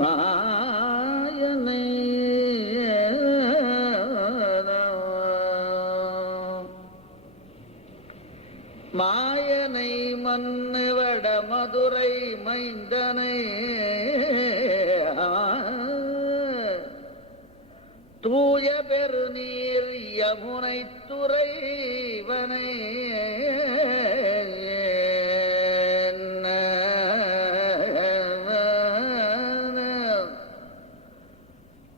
மாயனை மாயனை மன்னுவட மதுரை மைந்தனை தூய பெருநீர் யமுனை துறைவனை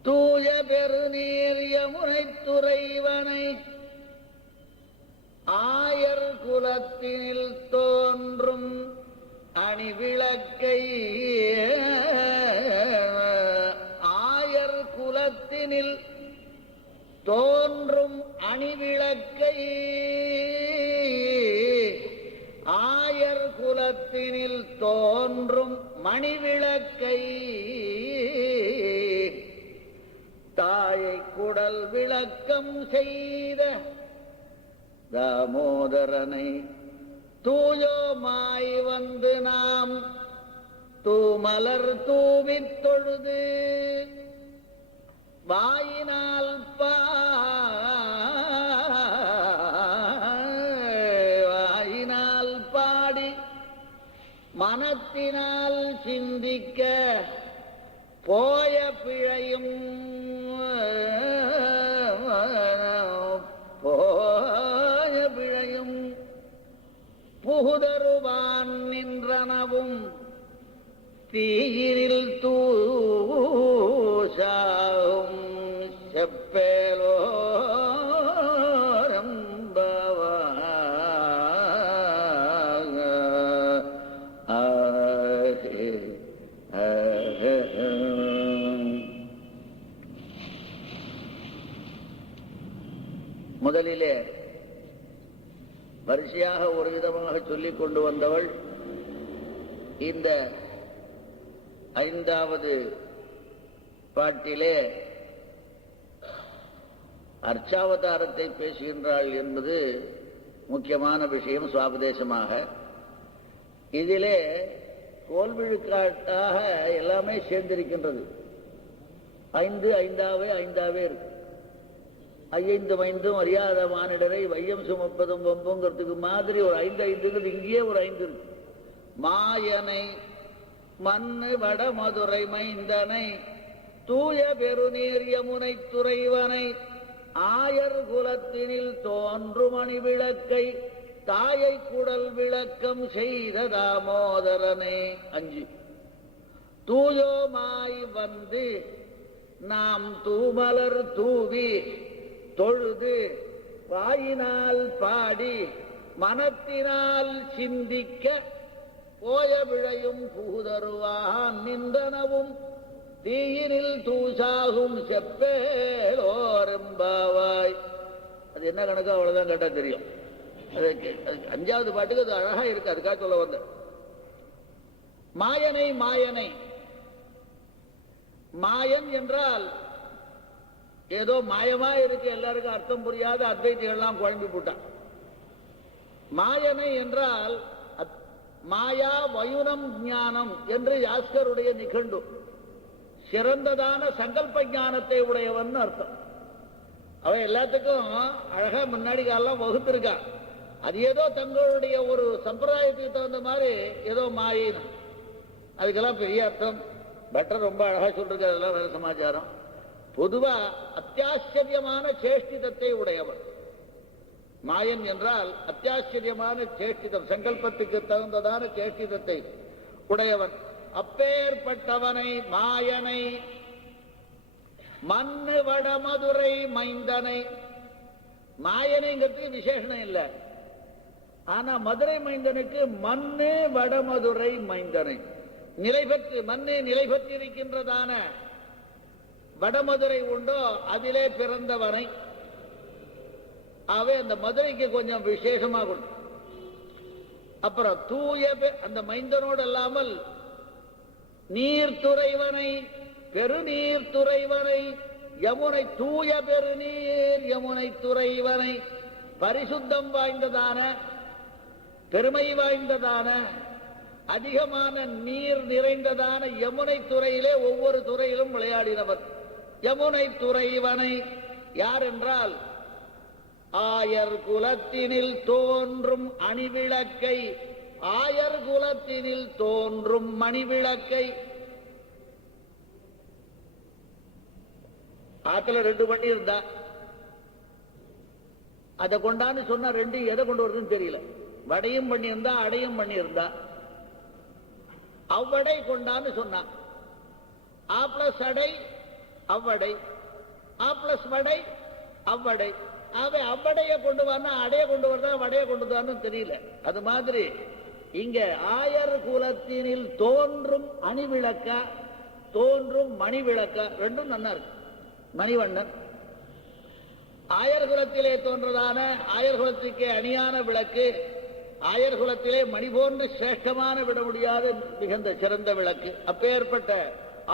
தூய பெருநீர் யமுனை துறைவனை ஆயர் குலத்தினில் தோன்றும் அணிவிளக்கை ஆயர் குலத்தினில் தோன்றும் அணிவிளக்கை ஆயர் குலத்தினில் தோன்றும் மணிவிளக்கை தாயை குடல் விளக்கம் செய்த தாமோதரனை தூயோமாய் வந்து நாம் தூமலர் தூவித் தொழுது வாயினால் வாயினால் பாடி மனத்தினால் சிந்திக்க போய பிழையும் புகுதருவான் நின்றனவும் தீயினில் தூசாகும் முதலிலே வரிசையாக ஒரு விதமாக சொல்லிக் கொண்டு வந்தவள் இந்த 5வது பாட்டிலே அர்ச்சாவதாரத்தை பேசுகின்றாள் என்பது முக்கியமான விஷயம். சுவாபதேசமாக இதிலே கோல்விழுக்காட்டாக எல்லாமே சேர்ந்திருக்கின்றது. 5 ஐந்தாவே இருக்கு. ஐந்தும் அறியாத மானிடரை வையம் சுமப்பதும் வம்புங்கிறதுக்கு மாதிரி ஒரு 5 இங்கேயே ஒரு 5 இருக்கு. மாயனை மண்ணு வட மதுரை மைந்தனை தூய பெருநீர் யமுனை துறைவனை ஆயர் குலத்தினில் தோன்றும் அணி விளக்கை தாயை குடல் விளக்கம் செய்த தாமோதரனை 5 தூயோமாய் வந்து நாம் தூமலர் தூவி தொழுது வாயினால் பாடி மனத்தினால் சிந்திக்க போய விழையும் பூதருவான் நின்றனவும் தீயினில் தூசாகும் செப்பேலோரெம்பாவாய். அது என்ன கணக்கு அவ்வளவுதான் கேட்டா தெரியும். அதுக்கு 5வது பாட்டுக்கு அது அழகா இருக்கு. அதுக்காக சொல்ல வந்த மாயனை மாயனை மாயன் என்றால் ஏதோ மாயமா இருக்கு, எல்லாருக்கும் அர்த்தம் புரியாத அத்வைதிகள்லாம் குழம்பி போட்டான். மாயனை என்றால் மாயா வயுனம் ஞானம் என்று யாஸ்கருடைய நிகண்டு சிறந்ததான சங்கல்ப ஞானத்தை உடையவன் அர்த்தம். அவன் எல்லாத்துக்கும் அழகா முன்னாடி காலம் வகுத்திருக்கா. அது ஏதோ தங்களுடைய ஒரு சம்பிரதாயத்துக்கு தகுந்த மாதிரி ஏதோ மாயினா அதுக்கெல்லாம் பெரிய அர்த்தம். பட்டர் ரொம்ப அழகா சொல்றது. அதெல்லாம் வேற சமாச்சாரம். பொதுவா அத்தியாச்சரியமான சேஷ்டிதத்தை உடையவன் மாயன் என்றால் அத்தியாச்சரியமான சேஷ்டிதம், சங்கல்பத்துக்கு தகுந்ததான சேஷ்டிதத்தை உடையவன். அப்பேற்பட்டவனை மாயனை மண்ணு வடமதுரை மைந்தனை. மாயனைங்கிறது விசேஷனம் இல்லை. ஆனா மதுரை மைந்தனுக்கு மண்ணு வடமதுரை மைந்தனை நிலை பெற்று மண்ணே நிலை பெற்றிருக்கின்றதான வடமதுரை உண்டோ அதிலே பிறந்தவனை. அவை அந்த மதுரைக்கு கொஞ்சம் விசேஷமாக உண்டு. அப்புறம் தூய அந்த மைந்தனோடு அல்லாமல் நீர்த்துறைவனை பெருநீர்த்துறைவனை யமுனை தூய பெருநீர் யமுனை துறைவனை பரிசுத்தம் வாய்ந்ததான பெருமை வாய்ந்ததான அதிகமான நீர் நிறைந்ததான யமுனை துறையிலே ஒவ்வொரு துறையிலும் விளையாடினவர். யமுனை துறைவனை யார் என்றால் ஆயர் குலத்தினில் தோன்றும் அணிவிளக்கை, ஆயர் குலத்தினில் தோன்றும் மணிவிளக்கை. ஆத்துல 2 பண்ணி இருந்தா அதை கொண்டான்னு சொன்னா 2 எதை கொண்டு வருதுன்னு தெரியல. வடையும் பண்ணி இருந்தா அடையும் பண்ணி இருந்தா. அவ்வடை கொண்டான்னு சொன்னா ஆ பிளஸ் அடை அவ்வடை, ஆ பிளஸ் வடை அவ்வடை. அவன் அவ்வடைய கொண்டு வரனா அடைய கொண்டு வரதா வடைய கொண்டு வரான்னு தெரியல. அது மாதிரி இங்க ஆயர் குலத்தினில் தோன்றும் அணிவிளக்கா தோன்றும் மணி விளக்கா, ரெண்டும் நல்லா இருக்கு. மணிவண்ணன் ஆயர் குலத்திலே தோன்றதான ஆயர் குலத்துக்கே அணியான விளக்கு, ஆயர் குலத்திலே மணி போன்று சிரேஷ்டமான விட முடியாத மிகுந்த சிறந்த விளக்கு. அப்பேற்பட்ட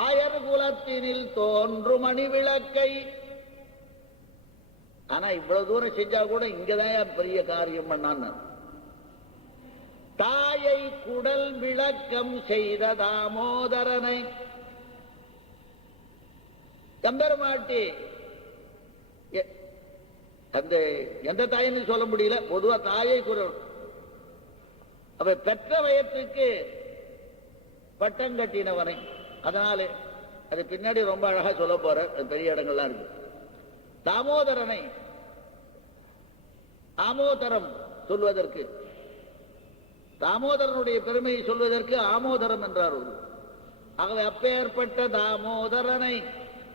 ஆயர் குலத்தினில் தோன்றும் மணி விளக்கை. ஆனா இவ்வளவு தூரம் செஞ்சா கூட இங்கதான் பெரிய காரியம் பண்ணான்னு. தாயை குடல் விளக்கம் செய்த தாமோதரனை கம்பெருமாட்டி அந்த எந்த தாயின்னு சொல்ல முடியல, பொதுவா தாயை குரல். அவ பெற்ற வயத்துக்கு பட்டம் கட்டினவனை. அதனால அது பின்னாடி ரொம்ப அழகா சொல்ல போற, பெரிய இடங்கள்லாம் இருக்கு. தாமோதரனை ஆமோதரம் சொல்வதற்கு, தாமோதரனுடைய பெருமையை சொல்வதற்கு ஆமோதரம் என்றார். ஆகவே அப்பேற்பட்ட தாமோதரனை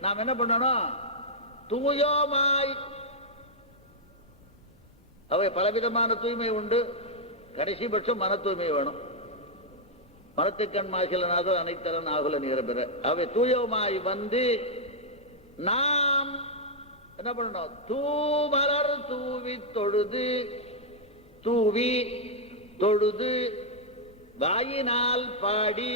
நாம் என்ன பண்ணணும்? தூயோமாய். அவை பலவிதமான தூய்மை உண்டு. கடைசி பட்சம் மன தூய்மை வேணும். மனத்துக்கண் மாசிலனாக அனைத்தரன் ஆகுல நீர பெற. அவை தூயோமாய் வந்து நாம் என்ன பண்ணணும்? தூமலர் தூவி தொழுது, தூவி தொழுது வாயினால் பாடி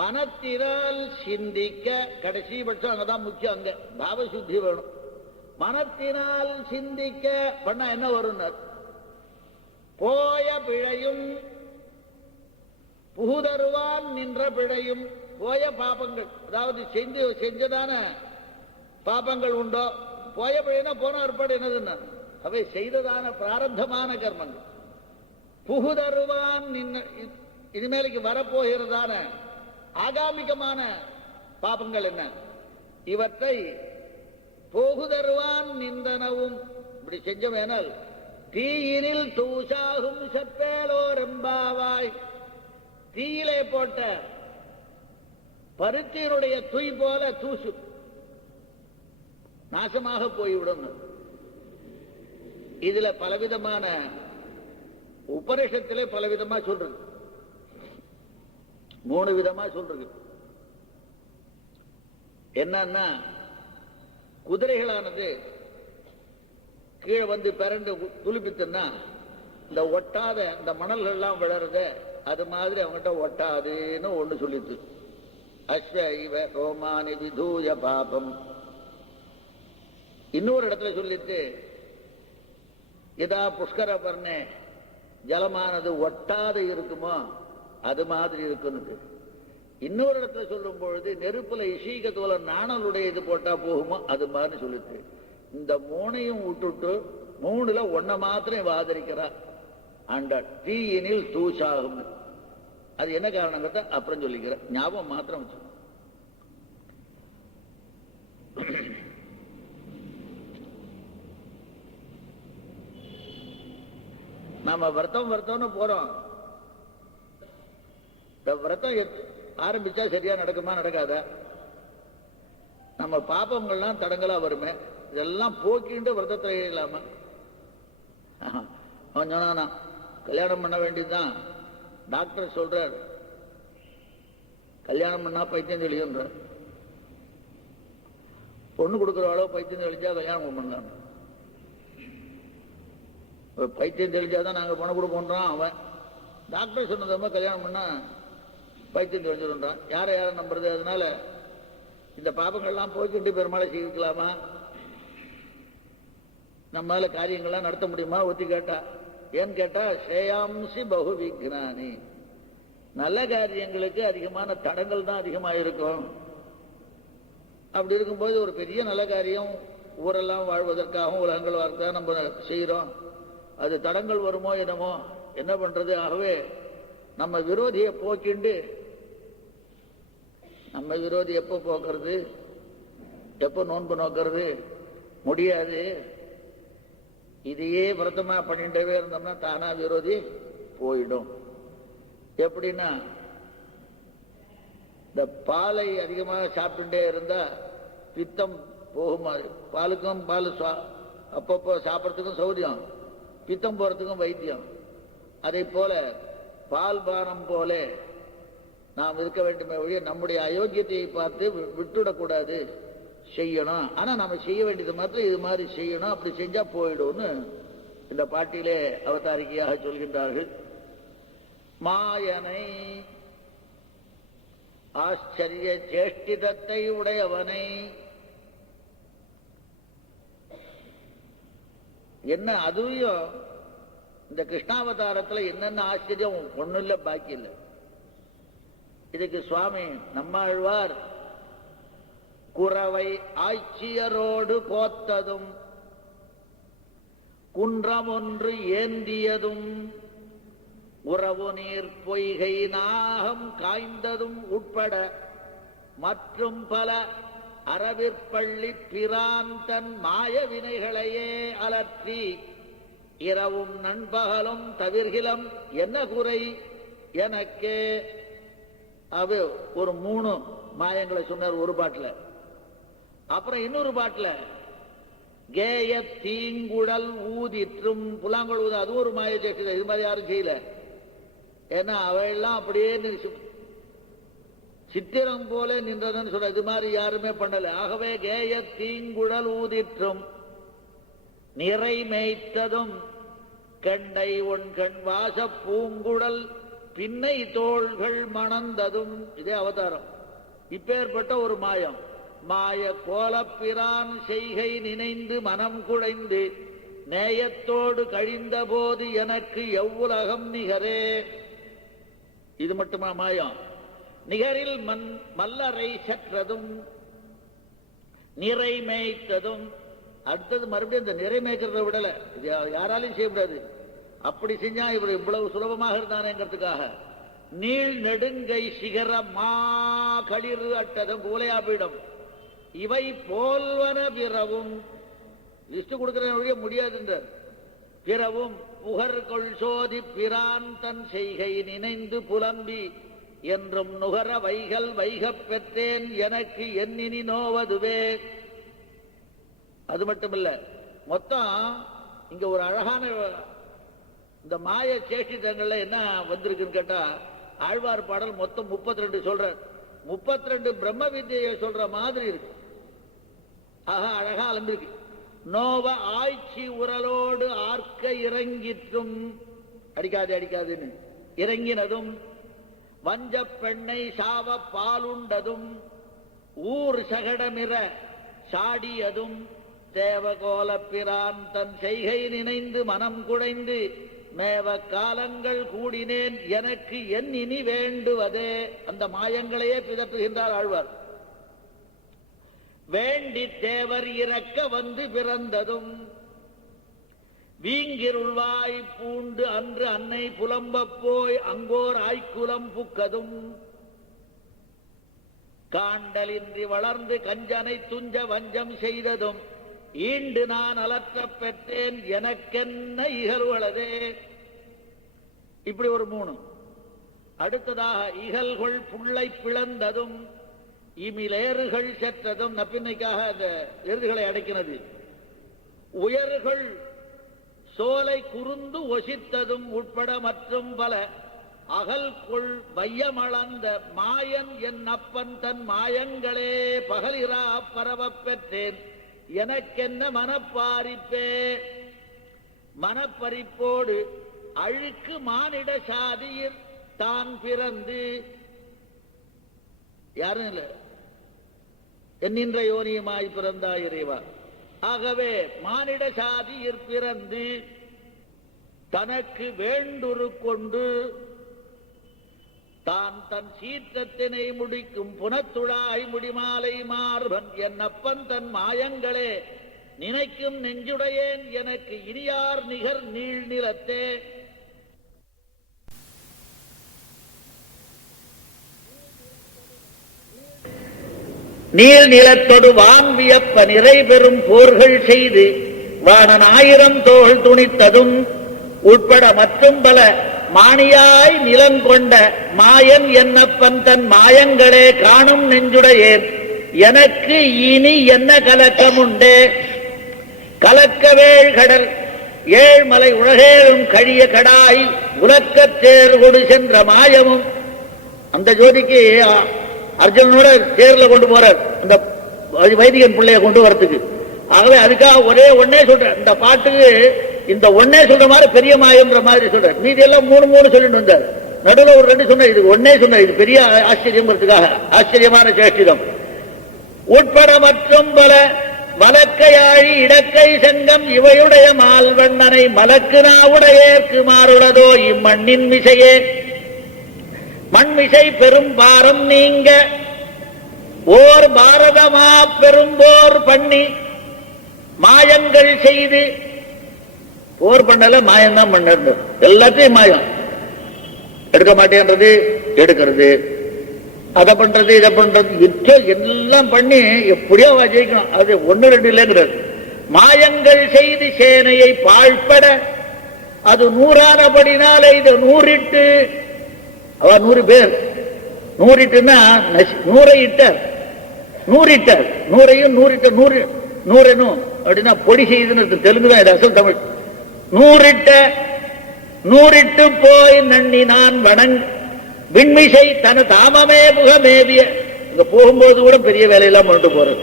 மனத்தினால் சிந்திக்க. கடைசி பட்சம் அங்கதான் முக்கியம். அங்க பாவசுத்தி வேணும். மனத்தினால் சிந்திக்க பண்ண என்ன வரும்? போய பிழையும் புகுதருவான் நின்ற பிழையும். போய பாபங்கள், அதாவது செஞ்சதான பாபங்கள் உண்டோ. போய பிழைனா போன ஏற்பாடு என்னதுன்னா அவை செய்ததான பிராரத்தமான கர்மங்கள். புகுதருவான் இனிமேலுக்கு வரப்போகிறதான ஆகாமிகமான பாபங்கள் என்ன? இவற்றை போகுதருவான் நின்றனவும். இப்படி செஞ்சவேனால் தீயினில் தூசாகும் செப்பேலோர் எம்பாவாய். தீயிலே போட்ட பருத்தியினுடைய தூய் போல தூசு நாசமாக போய்விடும். இதுல பலவிதமான உபனிஷத்திலே பலவிதமா சொல்றது. 3 விதமா சொல்றது. என்னன்னா, குதிரைகளானது கீழே வந்து பிறண்டு துளிப்பித்துன்னா இந்த ஒட்டாத இந்த மணல்கள் எல்லாம் விளருத, அது மாதிரி அவங்ககிட்ட ஒட்டாதுன்னு ஒண்ணு சொல்லிட்டு, அஸ்வ இவ ரோமானி விதூய பாபம். இன்னொரு இடத்துல சொல்லிட்டு, இதா புஷ்கர பர்ண ஜலமானது ஒட்டாது இருக்குமோ அது மாதிரி இருக்குன்னு. இன்னொரு இடத்துல சொல்லும் பொழுது நெருப்புல இசீக தோல நாணலுடைய இது போட்டா போகுமோ அது மாதிரி சொல்லிட்டு, இந்த 3ஐயும் விட்டுட்டு 3ல 1 மாத்திரம் ஆதரிக்கிறா. அந்த தீயினில் தூசாகும். அது என்ன காரணங்கிறத அப்புறம் சொல்லிக்கிற, ஞாபகம் மாத்திரம் வச்சு. நாம விரதம்னு போறோம். இந்த விரதம் ஆரம்பிச்சா சரியா நடக்குமா நடக்காத? நம்ம பாப்பங்கள்லாம் தடங்களா வருமே, இதெல்லாம் போக்கிட்டு விரதத்தை இல்லாம அவன் சொன்னா கல்யாணம் பண்ண வேண்டியதுதான். டாக்டர் சொல்றார் கல்யாணம் பண்ணா பைத்தியம் தெளியுன்ற. பொண்ணு கொடுக்குற அளவு பைத்தியம் தெளிச்சா கல்யாணம் பண்ணலாம். பைத்தியம் தெளிச்சாதான் நாங்க பொண்ணு கொடுப்போன்றான் அவன். டாக்டர் சொன்னதமா கல்யாணம் பண்ணா பைத்தியம் தெரிஞ்சிருன்றான். யாரை நம்புறது? அதனால இந்த பாபங்கள்லாம் போய்கிட்டு பெருமாளை செய்விக்கலாமா? நம்மளால காரியங்கள்லாம் நடத்த முடியுமா? ஒத்தி கேட்டா. ஏன்னு கேட்டா ஸ்ரேயாம்சி பகு விக்னானி, நல்ல காரியங்களுக்கு அதிகமான தடங்கள் தான் அதிகமாக இருக்கும். அப்படி இருக்கும்போது ஒரு பெரிய நல்ல காரியம் ஊரெல்லாம் வாழ்வதற்காகவும் உலகங்கள் வாழ்க்கை நம்ம செய்கிறோம். அது தடங்கள் வருமோ என்னமோ, என்ன பண்றது? ஆகவே நம்ம விரோதியை போக்கிண்டு, நம்ம விரோதி எப்போ போக்குறது, எப்போ நோன்பு நோக்கிறது முடியாது. இதையே விரதமா பண்ணிட்டே இருந்தோம்னா தானா விரோதி போயிடும். எப்படின்னா, இந்த பாலை அதிகமாக சாப்பிட்டுட்டே இருந்தா பித்தம் போகுமா? பாலுக்கும் பால் அப்பப்போ சாப்பிட்றதுக்கும் சௌரியம், பித்தம் போறதுக்கும் வைத்தியம். அதை போல பால் பானம் போல நாம் இருக்க வேண்டுமே ஒழிய நம்முடைய அயோக்கியத்தை பார்த்து விட்டுவிடக்கூடாது, செய்யணும். ஆனா நம்ம செய்ய வேண்டியது மாத்திரம் இது மாதிரி செய்யணும். அப்படி செஞ்சா போயிடும்னு இந்த பாட்டிலே அவதாரிக்கையாக சொல்கின்றார்கள். மாயனை ஆச்சரிய சேஷ்டிதத்தை உடையவனை, என்ன அதுவும் இந்த கிருஷ்ணாவதாரத்தில் என்னென்ன ஆச்சரியம் ஒன்றும் இல்லை, பாக்கி இல்லை. இதுக்கு சுவாமி நம்மாழ்வார் குறவை ஆட்சியரோடு கோத்ததும் குன்றம் ஒன்று ஏந்தியதும் உறவு நீர் பொய்கை நாகம் காய்ந்ததும் உட்பட மற்றும் பல அறவிற்பள்ளி பிராந்தன் மாய வினைகளையே அலற்றி இரவும் நண்பகலும் தவிர்கிலம் என்ன குறை எனக்கு. அது ஒரு 3 மாயங்களை சொன்னார் ஒரு பாட்டுல. அப்புறம் இன்னொரு பாட்டுல கேய தீங்குழல் ஊதிற்றும், புல்லாங்குழல் ஊத, அது ஒரு மாய சேஷ்டிதம். இது மாதிரி யாரும் செய்யல. ஏன்னா அவையெல்லாம் அப்படியே சித்திரம் போல நின்றதுன்னு சொல்ற, இது மாதிரி யாருமே பண்ணல. ஆகவே கேய தீங்குழல் ஊதிற்றும் நிறை மேய்த்ததும் கண்டை ஒன் கண் வாச பூங்குழல் பின்னை தோள்கள் மணந்ததும், இதே அவதாரம். இப்பேற்பட்ட ஒரு மாயம். மாய கோலப்பிரான் செய்கை நினைந்து மனம் குழைந்து நேயத்தோடு கழிந்த போது எனக்கு எவ்வுலகம் நிகரே. இது மட்டுமா மாயம்? நிகரில் மல்லரை சற்றதும் நிறை மேய்த்ததும். அடுத்தது மறுபடியும் இந்த நிறை மேய்க்கிறத விடல, இது யாராலையும் செய்யக்கூடாது. அப்படி செஞ்சா இவர் இவ்வளவு சுலபமாக இருந்தானேங்கிறதுக்காக நீள் நெடுங்கை சிகர மா களிறு அட்டதும் கூலையாபீடம் இவை போல்வன பிறவும், லிஸ்ட் கொடுக்கிற வழிய முடியாதுன்றார். பிறவும் புகர்கொள் சோதி பிரான் தன் செய்கை நினைந்து புலம்பி என்றும் நுகர வைகள் வைகப் பெற்றேன் எனக்கு எண்ணினி நோவதுவே. அது மட்டுமில்ல, மொத்தம் இங்க ஒரு அழகான இந்த மாய சேஷ்டிதங்கள்ல என்ன வந்திருக்குன்னு கேட்டா, ஆழ்வார் பாடல் மொத்தம் 32 சொல்ற. 32 பிரம்ம வித்யை சொல்ற மாதிரி இருக்கு. ஆக அழகா அலம்பிருக்கு. நோவ ஆய்ச்சி உரலோடு ஆர்க்க இறங்கிற்றும், அடிக்காது அடிக்காதுன்னு இறங்கினதும் வஞ்ச பெண்ணை சாவ பாலுண்டதும் ஊர் சகடமிற சாடியதும் தேவகோல பிரான் தன் செய்கை நினைந்து மனம் குழைந்து மேவ காலங்கள் கூடினேன் எனக்கு என் இனி வேண்டுவதே. அந்த மாயங்களையே பிதப்புகின்றார் ஆழ்வார். வேண்டி தேவர் இறக்க வந்து பிறந்ததும் வீங்கிருள்வாய் பூண்டு அன்று அன்னை புலம்ப போய் அங்கோர் ஆய்க்குலம் புக்கதும் காண்டலின்றி வளர்ந்து கஞ்சனை துஞ்ச வஞ்சம் செய்ததும் ஈண்டு நான் அலற்ற பெற்றேன் எனக்கென்ன இகழ்வளதே. இப்படி ஒரு 3. அடுத்ததாக இகழ்கொள் புள்ளை பிளந்ததும் இமிலேறுகள் செற்றதும், நப்பின்னைக்காக அந்த எருதுகளை அடைக்கினது. உயர்கள் சோலை குறுந்து ஒசித்ததும் உட்பட மற்றும் பல அகல்கொள் வையமளந்த மாயன் என் அப்பன் தன் மாயங்களே பகலிரா பரவப் பெற்றேன் எனக்கென்ன மனப்பாரிப்பே. மனப்பறிப்போடு அழுக்கு மானிட சாதியில் தான் பிறந்து, யாரும் இல்லை, என்னின்ற யோனியமாய் பிறந்தாய் இறைவா. ஆகவே மானிட சாதியில் பிறந்து தனக்கு வேண்டுரு கொண்டு தான் தன் சீற்றத்தினை முடிக்கும் புனத்துழாய் முடிமாலை மார்பன் என்னப்பன் தன் மாயங்களே நினைக்கும் நெஞ்சுடையேன் எனக்கு இனியார் நிகர் நீள் நிலத்தே. நீள் நிலத்தொடு வான் வியப்ப நிறை பெறும் போர்கள் செய்து வாணன் 1000 தோள் துணித்ததும் உட்பட மற்றும் பல மாணியாய் நிலங்கொண்ட மாயன் என்னப்பன் தன் மாயங்களே காணும் நெஞ்சுடையேன் எனக்கு இனி என்ன கலக்கமுண்டே. கலக்கவேள் கடல் ஏழ்மலை உலகேழும் கழிய கடாய் உலக்கத் தேர் கொடு சென்ற மாயமும். அந்த ஜோதிக்கு அர்ஜுனனோட தேர்ல கொண்டு போறார் அந்த வைதிகன் பிள்ளைய கொண்டு வரத்துக்கு. ஆகவே அதுக்காக ஒரே ஒன்னே சொல்ற இந்த பாட்டுக்கு இந்த ஒன்னே சொல்ற மாதிரி பெரிய மாயம்ன்ற மாதிரி சொல்ற. மீதி எல்லாம் 3 சொல்லிட்டு வந்தார். நடுவில் ஒரு 2 சொன்ன, இது ஒன்னே சொன்ன. இது பெரிய ஆச்சரியம்ங்கிறதுக்காக ஆச்சரியமான சேஷ்டிதம். உட்பட மற்றும் பல வலக்கையாழி இடக்கை செங்கம் இவையுடைய மால்வண்ணனை மலக்கு நாவுடையேற்கு மாறுளதோ இம்மண்ணின் மிசையே. மண்மிசை பெரும் பாரம் நீங்க ஓர் பாரதமா பெரும்போர் பண்ணி மாயங்கள் செய்து. போர் பண்ணல மாயம்தான் பண்ண, எல்லாத்தையும் மாயம். எடுக்க மாட்டேன்றது, எடுக்கிறது, அதை பண்றது, இதை பண்றது, எல்லாம் பண்ணி எப்படியோ ஜெயிக்கணும். அது 1 2 இல்லைங்கிறது. மாயங்கள் செய்து சேனையை பாழ்பட அது 100ஆனபடினால இது 100 அவ 100 பேர் 100 100 இட்டார் 100யும் 100 அப்படின்னா பொடி செய்துன்னு தெலுங்கு தான், இது அசல் தமிழ். 100 போய் நன்னி நான் வணங் விண்மிசை தன தாமமே புகமேவிய. இங்க போகும்போது கூட பெரிய வேலையெல்லாம் கொண்டு போறது.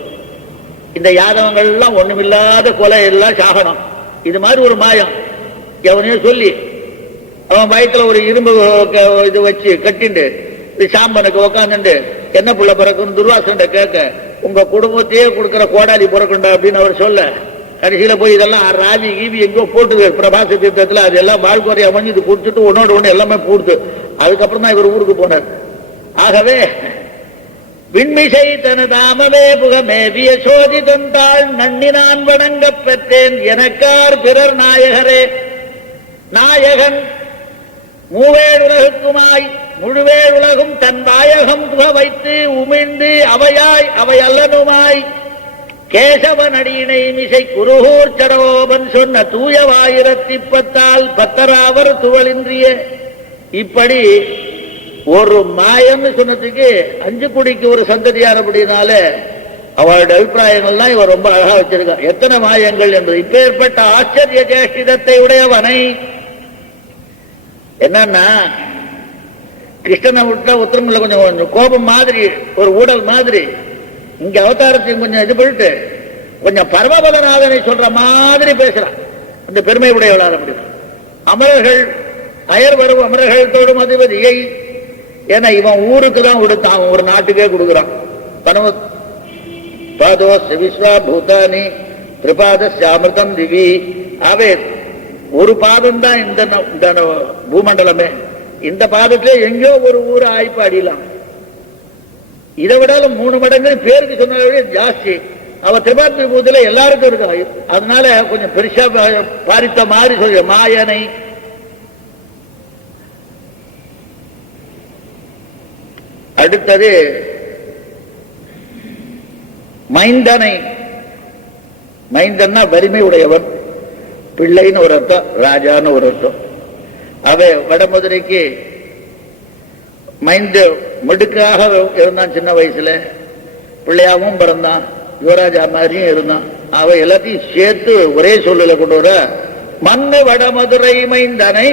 இந்த யாதவங்கள் எல்லாம் ஒண்ணுமில்லாத கொலை எல்லாம் சாகனம். இது மாதிரி ஒரு மாயம் எவனையோ சொல்லி அவன் வயிற்றுல ஒரு இரும்பு இது வச்சு கட்டிண்டு சாம்பனுக்கு உக்காந்துட்டு என்ன புள்ள பிறக்கும் துர்வாசன் கேட்க, உங்க குடும்பத்தையே கொடுக்கிற கோடாலி பிறக்குண்டா அப்படின்னு அவர் சொல்ல, கடைசியில போய் இதெல்லாம் ராவி கீவி எங்கோ போட்டுது பிரபாச தீர்த்தத்துல. அது எல்லாம் வாழ்க்கை அமைஞ்சு இது குடிச்சுட்டு ஒன்னோட ஒண்ணு எல்லாமே போடுது. அதுக்கப்புறம் தான் இவர் ஊருக்கு போனார். ஆகவே விண்மிசை தனதாமவே புகமேவிய சோதி தந்தாள் நன்னி நான் வணங்க பெற்றேன் எனக்கார் பிறர் நாயகரே. நாயகன் மூவேழ் உலகுக்குமாய் முழுவேழ் உலகும் தன் வாயகம் புக வைத்து உமிழ்ந்து அவையாய் அவை அல்லனுமாய் கேசவன் அடியினை மிசை குருகூர் சடவோபன் சொன்ன தூயவாயிரத்திப்பத்தால் பத்தராவர் துவளின்றிய. இப்படி ஒரு மாயம்னு சொன்னதுக்கு 5 குடிக்கு ஒரு சந்ததியானபடினால அவருடைய அபிப்பிராயங்கள்லாம் இவர் ரொம்ப அழகா வச்சிருக்கார். எத்தனை மாயங்கள் என்பது. இப்பேற்பட்ட ஆச்சரிய சேஷ்டிதத்தை உடையவனை என்னன்னா கிருஷ்ணனை விட்டா உத்தரமில்ல கொஞ்சம் கோபம் மாதிரி ஒரு ஊடல் மாதிரி இங்க அவதாரத்தையும் கொஞ்சம் இது பண்ணிட்டு கொஞ்சம் பரமபதநாதனை சொல்ற மாதிரி பேசுறான். அந்த பெருமை உடையவளார் அப்படி. அமரர்கள் அயர் வரும் அமரர்கள் தோடும் அதிபதியை ஏன்னா இவன் ஊருக்கு தான் கொடுத்தான், ஒரு நாட்டுக்கே கொடுக்குறான். பாதோஸ் விஸ்வா பூதானி திரிபாதம் திவி. அவே ஒரு பாதம் தான் இந்த பூமண்டலமே. இந்த பாதத்திலே எங்கேயோ ஒரு ஊர் ஆய்ப்பாடிலாம். இதை விடாலும் 3 மடங்கு பேருக்கு சொன்ன ஜாஸ்தி. அவ திரிபாதி பூத்துல எல்லாருக்கும் இருக்கா. அதனால கொஞ்சம் பெருசா பாரித்த மாதிரி சொல்ற மாயனை. அடுத்தது மைந்தனை. மைந்தன்னா வலிமை உடையவன், பிள்ளைன்னு ஒரு அர்த்தம், ராஜான்னு ஒரு அர்த்தம். அவ வடமதுரைக்கு மைந்த மிடுக்காக இருந்தான். சின்ன வயசுல பிள்ளையாவும் பிறந்தான், யுவராஜா மாதிரியும் இருந்தான். அவ எல்லாத்தையும் சேர்த்து ஒரே சொல்லுல கொண்டு வர மண்ணு வடமதுரை மைந்தனை.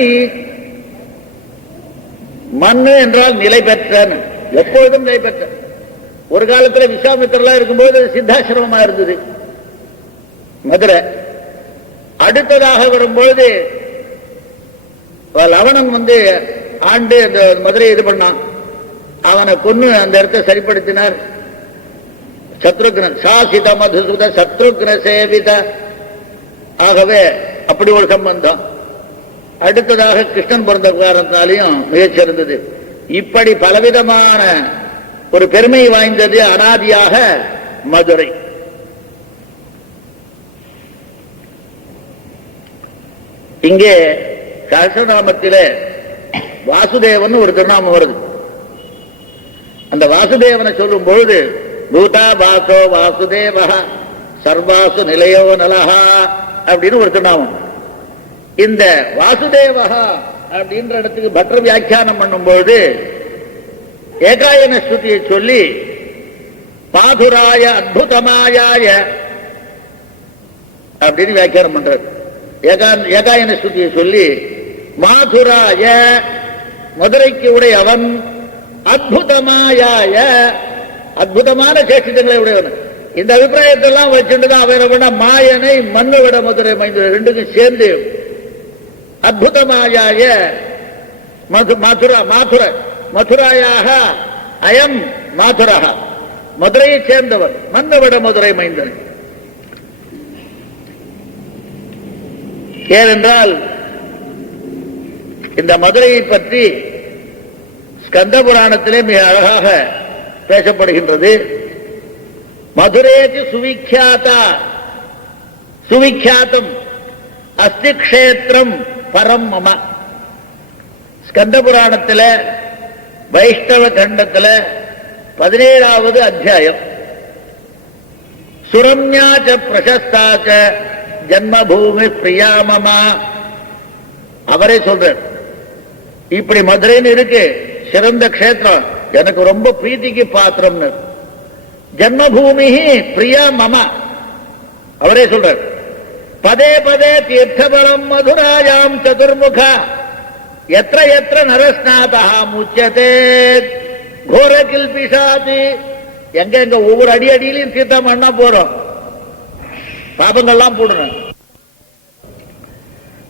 மண்ணு என்றால் நிலை பெற்றான், எப்பொழுதும் நிலை பெற்ற. ஒரு காலத்துல விஸ்வாமித்திரலாம் இருக்கும்போது சித்தாசிரமமா இருந்தது மதுரை. அடுத்ததாக வரும்பொழுது லவணன் ஆண்டு அந்த மதுரை இது பண்ணான். அவனை கொன்னு அந்த இடத்தை சரிப்படுத்தினார் சத்ருக்னன். சாசித மதுசுத சத்ருக்ன சேவித. ஆகவே அப்படி ஒரு சம்பந்தம். அடுத்ததாக கிருஷ்ணன் பிறந்த காரணத்தாலையும் மிகச்சிறந்தது. இப்படி பலவிதமான ஒரு பெருமை வாய்ந்தது அனாதியாக மதுரை. இங்கே சஹஸ்ரநாமத்திலே வாசுதேவன் ஒரு திருநாமம் வருது. அந்த வாசுதேவனை சொல்லும் பொழுது பூதா பாசோ வாசுதேவ சர்வாசு நிலையோ நலஹா அப்படின்னு ஒரு திருநாமம். இந்த வாசுதேவஹா அப்படின்ற இடத்துக்கு பட்டர் வியாக்கியானம் பண்ணும்பொழுது ஏகாயன ஸ்துதியை சொல்லி பாதுராய அத்புதமாயாய அப்படின்னு வியாக்கியானம் பண்றது. ஏகாயன ஸ்துதியை சொல்லி மாதுராய மதுரைக்கு உடையவன், அத்புதமாயாய அற்புதமான சேஷிதங்களை உடையவன். இந்த அபிப்பிராயத்தெல்லாம் வச்சுட்டுதான் அவன் மாயனை மண்ணு விட மதுரை மைந்த ரெண்டுக்கும் சேர்ந்து அற்புதமாயாய மதுராயாக அயம் மாதுரா மதுரையை சேர்ந்தவர் மண்ணு விட மதுரை மைந்தன். ஏனென்றால் இந்த மதுரையை பற்றி ஸ்கந்த புராணத்திலே மிக அழகாக பேசப்படுகின்றது. மதுரேதி சுவிக்யாதா சுவிக்யாதம் அஸ்தி க்ஷேத்திரம் பரம் மம. ஸ்கந்த புராணத்தில் வைஷ்ணவ கண்டத்தில் 17வது அத்தியாயம். சுரம்யாச்ச பிரசஸ்தாச்ச ஜன்மபூமி பிரியா மம. அவரே சொல்றார், இப்படி மதுரைன்னு இருக்கு, சிறந்த க்ஷேத்திரம், எனக்கு ரொம்ப பிரீத்திக்கு பாத்திரம்னு. ஜன்மபூமி பிரியா மம அவரே சொல்றார். பதே பதே தீர்த்தபலம் மதுராயாம் சதுர்முக எத்திர எத்திர நரஸ்நாதா முச்சதே கோர கில்பிஷாதி. எங்க எங்க ஒவ்வொரு அடி அடியிலையும் தீர்த்தம் பண்ணா போறோம், பாபங்கள்லாம் போடணும்.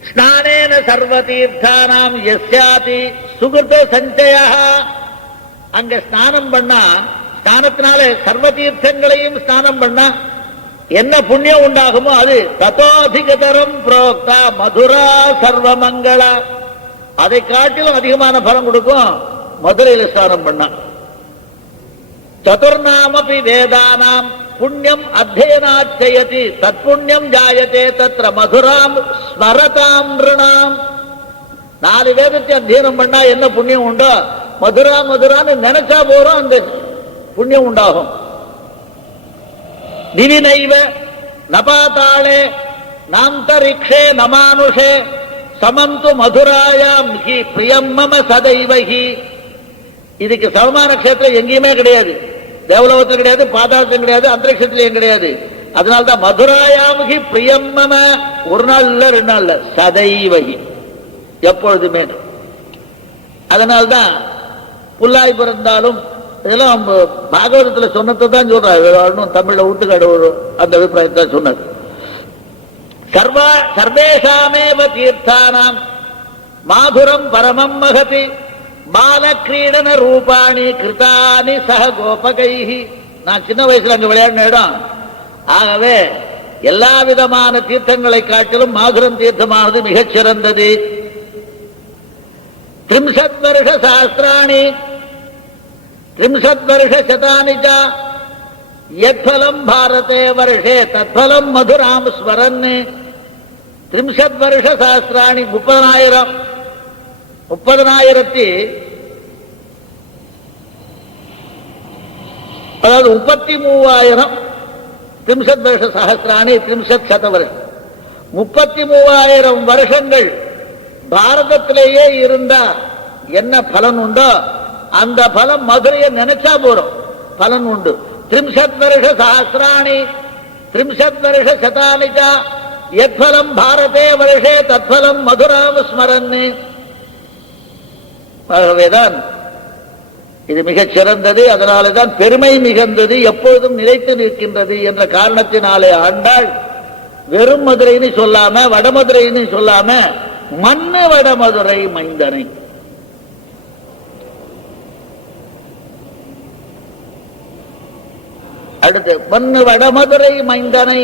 ஸ்நானேன சர்வ தீர்த்தானாம் யஸ்யாதி சுகிருத சஞ்சயா. அங்க ஸ்நானம் பண்ணா, ஸ்நானத்தினால சர்வ தீர்த்தங்களையும் ஸ்நானம் பண்ணா என்ன புண்ணியம் உண்டாகுமோ அது ததோதிகதரம் புரோக்தா மதுரா சர்வமங்களா. அதை காட்டிலும் அதிகமான பலம் கொடுக்கும் மதுரையில் ஸ்நானம் பண்ணா. சதுர்நாமபி வேதானாம் புண்ணியம் அத்தியனாச்சயதி தத் புண்ணியம் ஜாயதே தத்ர மதுராம் ஸ்மரதாம் ரிணாம். 4 வேதத்தை அத்தியனம் பண்ணா என்ன புண்ணியம் உண்டோ மதுரா மதுரான்னு நினைச்சா போறோம், அந்த புண்ணியம் உண்டாகும். திவினைவ நபாதாளே நாந்தரிக்ஷே நமானுஷே சமந்து மதுராயாம் ஹி பிரியம் மம சதைவஹி. இதுக்கு சமமான க்ஷேத்திரம் எங்கேயுமே கிடையாது, தேவலோகத்தில் கிடையாது, பாதாளத்தில் கிடையாது, அந்தரிக்ஷத்திலையும் கிடையாது. அதனால்தான் மதுராயாம் ஹி பிரியம் மம. ஒரு நாள் இல்ல, 2 நாள் இல்ல, சதைவஹி எப்பொழுதுமே. அதனால்தான் புல்லாய் பிறந்தாலும் இதெல்லாம் பாகவதத்தில் சொன்னதை தான் சொல்றாரு, தமிழ்ல ஊட்டுக்காடு அந்த அபிப்பிராயத்தை சொன்னார். சர்வேஷாமேவ தீர்த்தானாம் மாதுரம் பரமம் மகதி பால கிரீடன ரூபாணி கிருதானி சக கோபகைஹி. நான் சின்ன வயசுல அங்க விளையாடின இடம். ஆகவே எல்லா விதமான தீர்த்தங்களை காட்டிலும் மாதுரம் தீர்த்தமானது மிகச் சிறந்தது. 30 வருஷ சாஸ்திராணி 30 வருஷ சதானி ச யத்ஃபலம் பாரதே வருஷே தத்ஃபலம் மதுராம் ஸ்மரன். 30 வருஷ சாஸ்திராணி 30,000 அதாவது 33,000 30 வருஷ சஹசிராணி 30 சத வருஷம் 33,000 வருஷங்கள் பாரதத்திலேயே இருந்தா என்ன பலன் உண்டோ அந்த பலம் மதுரையை நினைச்சா போறோம், பலன் உண்டு. 30 வருஷ சஹசிராணி 30 வருஷ சதானி ச யத்ஃபலம் பாரதே வருஷே தத்ஃபலம் மதுராம் ஸ்மரன். ஆகவேதான் இது மிகச் சிறந்தது, அதனால்தான் பெருமை மிகுந்தது, எப்பொழுதும் நிலைத்து நிற்கின்றது என்ற காரணத்தினாலே ஆண்டாள் வெறும் மதுரைன்னு சொல்லாம வடமதுரைன்னு சொல்லாம மண்ணு வடமதுரை மைந்தனை. அடுத்து மண்ணு வடமதுரை மைந்தனை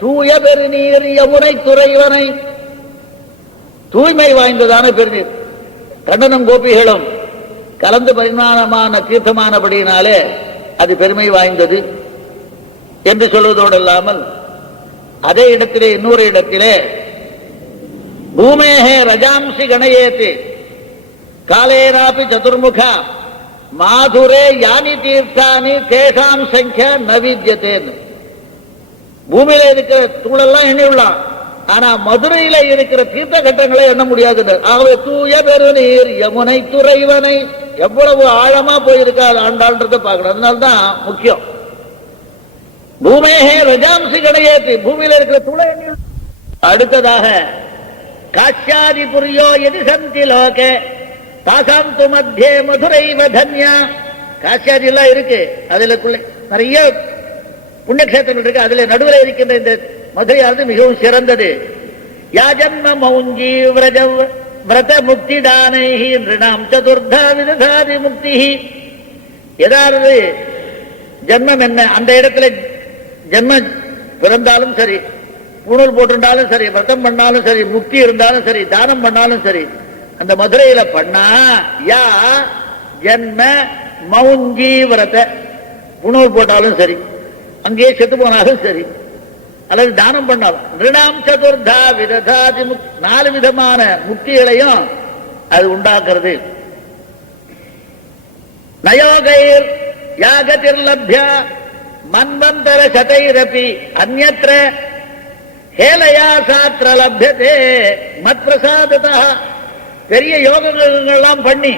தூய பெருநீர் யமுனை துறைவனை. தூய்மை வாய்ந்ததான பெருநீர். கண்ணனும் கோபிகளும் கலந்து பரிமாணமான தீர்த்தமானபடியினாலே அது பெருமை வாய்ந்தது என்று சொல்வதோடு இல்லாமல், அதே இடத்திலே இன்னொரு இடத்திலே பூமேஹே ரஜாம்சி கணயேதி காலேனாபி சதுர்முகா மாதுரே யானி தீர்த்தானி தேசாம் சங்கியா நவித்யதேன்னு. பூமியில இருக்கிற தூளெல்லாம் எண்ணிவிடலாம், ஆனா மதுரையில இருக்கிற தீர்த்த கட்டங்களை எண்ண முடியாது. ஆகவே தூய பெருநீர் யமுனை துறைவனை எவ்வளவு ஆழமா போயிருக்காது ஆண்டாள்ன்றதை பார்க்கணும். அதனால்தான் முக்கியம். பூமேஹே ரஜாம்சி கணயேத்தி, பூமியில இருக்கிற தூளை எண்ணி. அடுத்ததாக காஷ்யாதி புரியோ எதி சந்தி லோகே தாசாம் து மத்தியே மதுரைவ தன்யா. காஷ்யாதி எல்லாம் இருக்கு, அதுல நிறைய புண்ணியக்ஷேத்திரங்கள் இருக்கு. அதுல நடுவில் இருக்கின்ற இந்த மதுரையானது மிகவும் சிறந்தது. யாஜன்ம மௌஞ்சி விரஜ விரத முக்தி தானைஹி நிருணாம் சதுர்தா விததாதி முக்தி. ஏதாவது ஜன்மம் என்ன, அந்த இடத்துல ஜன்மம் பிறந்தாலும் சரி, பூணூல் போட்டிருந்தாலும் சரி, விரதம் பண்ணாலும் சரி, முக்தி இருந்தாலும் சரி, தானம் பண்ணாலும் சரி, அந்த மதுரையில பண்ணா யா ஜன்ம மௌஞ்சி விரத பூணூல் போட்டாலும் சரி, அங்கேயே செத்து போனாலும் சரி, அல்லது தானம் பண்ணாலும் நிருணாம் சதுர்தா விததாதி முக்தி, 4 விதமான முக்திகளையும் அது உண்டாக்குறது. நயோகைர் யாகதிர் லப்யா மன்வந்தர சதைரபி அந்யத்ர ஹேலயா சாத்திர லப்யதே மத் பிரசாததா. பெரிய யோகங்கள்லாம் பண்ணி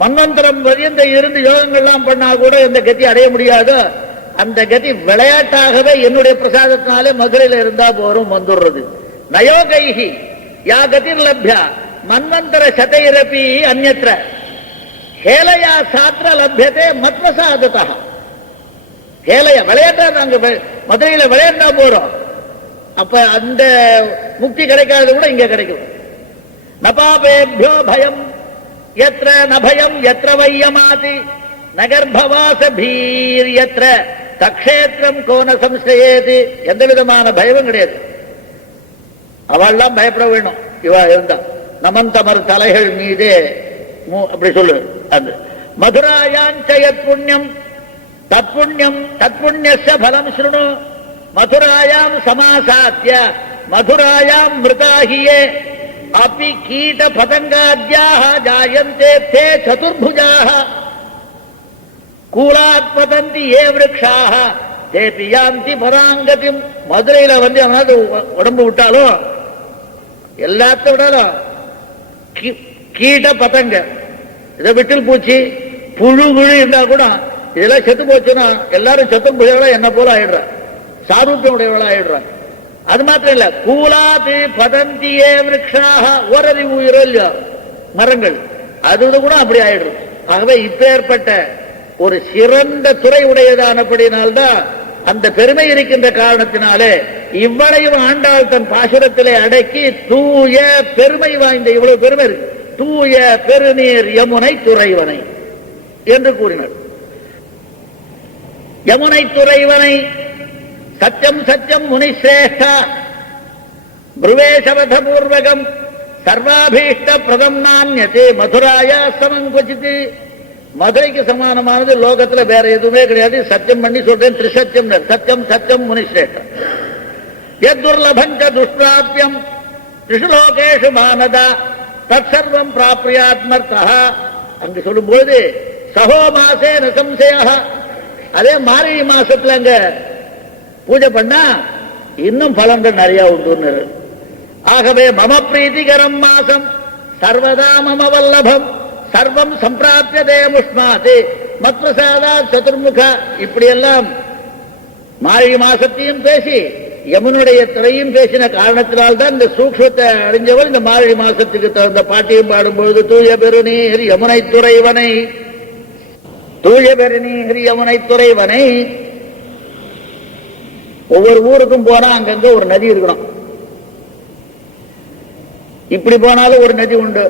மன்வந்தரம் பரியந்த இருந்து யோகங்கள்லாம் பண்ணா கூட இந்த கதி அடைய முடியாது. அந்த கதி விளையாட்டாகவே என்னுடைய பிரசாதத்தினாலே மதுரையில இருந்தா போரும் வந்துடுறது. நயோகைஹி யா கதிர் லப்யா மன்வந்தர சதைரபி அந்யத்ர ஹேலயா சாத்திர லப்யதே மத் பிரசாததா. ஹேலயா விளையாட்டா நாங்க மதுரையில விளையாண்டா போறோம். அப்ப அந்த முக்தி கிடைக்காது கூட இங்க கிடைக்கும். நபாபேபியோ பயம் யத்ர நபயம் யத்ர வையமாதி நகர்பவாச பீர் யத்ர தக்ஷேத்திரம் கோன சம்சயேது. எந்த விதமான பயமும் கிடையாது. அவள்லாம் பயப்பட வேணும். இவா இருந்தா நமந்தமர் தலைகள் மீதே அப்படி சொல்லு. அது மதுராயாஞ்சயத் புண்ணியம் தத்புண்ணியம் தத்புண்யஸ்ய பலம் ஸ்ருணு மதுராயாம் சமாசாத்ய மதுராயாம் மிருதாஹியே அப்பி கீட பதங்காத்யாஹ ஜாயந்தே தே சதுர்புஜாஹ கூலாத் பதந்தி ஏ விருக்ஷாஹ தேபி யாந்தி பராங்கதிம். மதுரையில வந்து அவனாவது உடம்பு விட்டாலும் எல்லாத்த விடாலும் கீட பதங்க, இதை விட்டில் பூச்சி புழு குழு இருந்தா கூட இதெல்லாம் செத்து போச்சுன்னா எல்லாரும் செத்தும் புயலா என்ன போல ஆயிடுற, சாரூப்பியம் உடையவளா ஆயிடுறான். அது மாத்திரம் இல்ல, கூலாது பதந்தியே விருக்ஷாக ஓரறிவு உயிரோ இல்லையோ மரங்கள், அது கூட அப்படி ஆயிடும். ஆகவே இப்பேற்பட்ட ஒரு சிறந்த துறை உடையதானபடினால்தான் அந்த பெருமை இருக்கின்ற காரணத்தினாலே இவ்வளையும் ஆண்டாள் தன் பாசுரத்திலே அடக்கி தூய பெருமை வாய்ந்த இவ்வளவு பெருமை இருக்கு. தூய பெருநீர் யமுனை துறைவனை என்று கூறினார். யமுனை துறைவனை சத்தியம் சத்தியம் முனிஸ்ரேஷ்டா புருவேஷவத பூர்வகம் சர்வாபீஷ்ட பிரதம் நான்யதே மதுராயா சமங்குச்சித்து. மதுரைக்கு சமானமானது லோகத்துல வேற எதுவுமே கிடையாது. சத்தியம் பண்ணி சொல்றேன், திரிசத்தியம். சத்தியம் சத்தியம் முனிஸ்ரேஷ்டம். யதுர்லபஞ்ச துஷ்பிராப்யம் திரிஷுலோகேஷு மானதா தற்சர்வம் பிராப்ரியாத்மர்த்தா. அங்கு சொல்லும்போது சகோ மாசே நசம்சயா. அதே மார்கழி மாசத்துல அங்க பூஜை பண்ணா இன்னும் பலன்கள் நிறைய உண்டு. ஆகவே மம பிரீதிகரம் மாசம் சர்வதா மம வல்லபம் சர்வம் சம்பிராப்யதே முஷ்மாதி மத்வசாதா சதுர்முக. இப்படி எல்லாம் மார்கழி மாசத்தையும் பேசி யமுனுடைய துறையும் பேசின காரணத்தினால்தான் இந்த சூக்ஷத்தை அறிஞ்சவள் இந்த மார்கழி மாசத்துக்கு தகுந்த பாட்டியும் பாடும்பொழுது தூய பெருநீர் யமுனை துறைவனை தூய பெருநீர் யமுனை துறைவனை. ஒவ்வொரு ஊருக்கும் போனா அங்கங்க ஒரு நதி இருக்கணும். இப்படி போனாலும் ஒரு நதி உண்டு,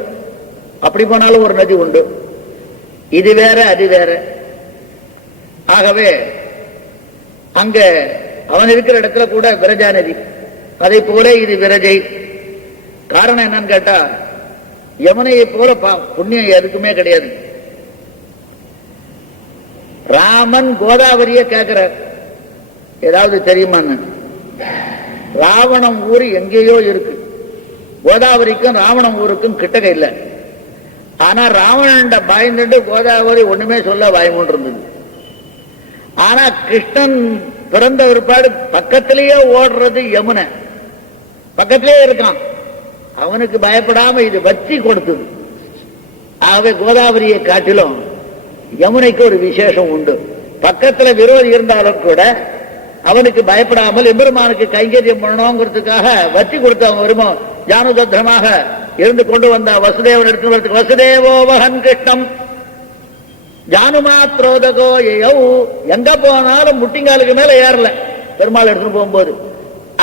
அப்படி போனாலும் ஒரு நதி உண்டு. இது வேற அது வேற. ஆகவே அங்க அவன் இருக்கிற இடத்துல கூட விரஜா நதி, அதை போல இது விரஜை. காரணம் என்னன்னு கேட்டா யமுனையை போல புண்ணியம் எதுக்குமே கிடையாது. ராமன் கோதாவரிய கேட்கிறார், ஏதாவது தெரியுமான்னு. ராவணம் ஊர் எங்கேயோ இருக்கு, கோதாவரிக்கும் ராவணம் ஊருக்கும் கிட்டக்க இல்லை. ஆனா ராவணன் பயந்துட்டு கோதாவரி ஒண்ணுமே சொல்ல வாய்மூன் இருந்தது. ஆனா கிருஷ்ணன் பிறந்த ஒருபாடு பக்கத்திலேயே ஓடுறது யமுனை, பக்கத்திலேயே இருக்கான். அவனுக்கு பயப்படாம இது வச்சி கொடுத்தது. ஆகவே கோதாவரியை காட்டிலும் யமுனைக்கு ஒரு விசேஷம் உண்டு. பக்கத்துல விரோதி இருந்தாலும் கூட அவனுக்கு பயப்படாமல் எம்பெருமானுக்கு கைங்கரியம் பண்ணணுங்கிறதுக்காக வச்சி கொடுத்தவன் வருமோ ஜானுதத்திரமாக இருந்து கொண்டு வந்தா வசுதேவன் எடுத்து வசுதேவோவகன் கிருஷ்ணம் ஜானுமாத்ரோதகோ எயௌ. எங்க போனாலும் முட்டிங்காலுக்கு மேல ஏறல பெருமாள் எடுத்துட்டு போகும்போது.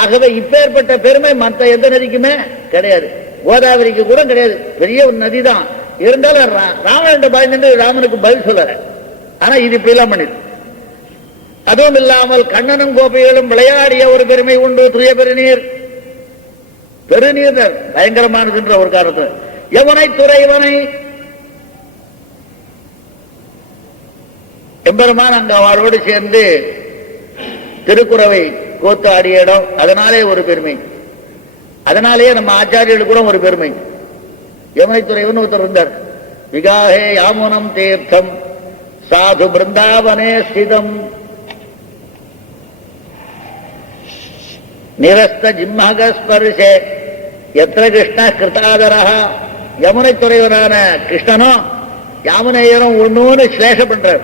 ஆகவே இப்பேற்பட்ட பெருமை மற்ற எந்த நதிக்குமே கிடையாது, கோதாவரிக்கு கூட கிடையாது. பெரிய ஒரு நதி தான் இருந்தாலும் ராவணன் பயந்து ராமனுக்கு பதில் சொல்லல. ஆனா இது இப்ப எல்லாம் பண்ணிது. அதுவும் இல்லாமல் கண்ணனும் கோபிகளும் விளையாடிய ஒரு பெருமை உண்டு. துய பெருநீர், பெருநீர் பயங்கரமானதுன்ற ஒரு காரணத்தை யமுனை துறைவனை எம்பெருமான் அங்க அவளோடு சேர்ந்து திருக்குறவை கோத்து ஆடிய இடம். அதனாலே ஒரு பெருமை. அதனாலேயே நம்ம ஆச்சாரியர்களுக்கு கூட ஒரு பெருமை. யமுனை துறைவன் ஒருத்தர் இருந்தார். விகாஹே யாமுனம் தீர்த்தம் சாது பிருந்தாவனே ஸ்திதம் நிரஸ்த ஜிம்மக ஸ்பர்ஷே எத்திர கிருஷ்ண கிருதாதரா. யமுனை துறைவனான கிருஷ்ணனும் யாமுனையரும் ஒண்ணு சிலேஷ பண்றார்.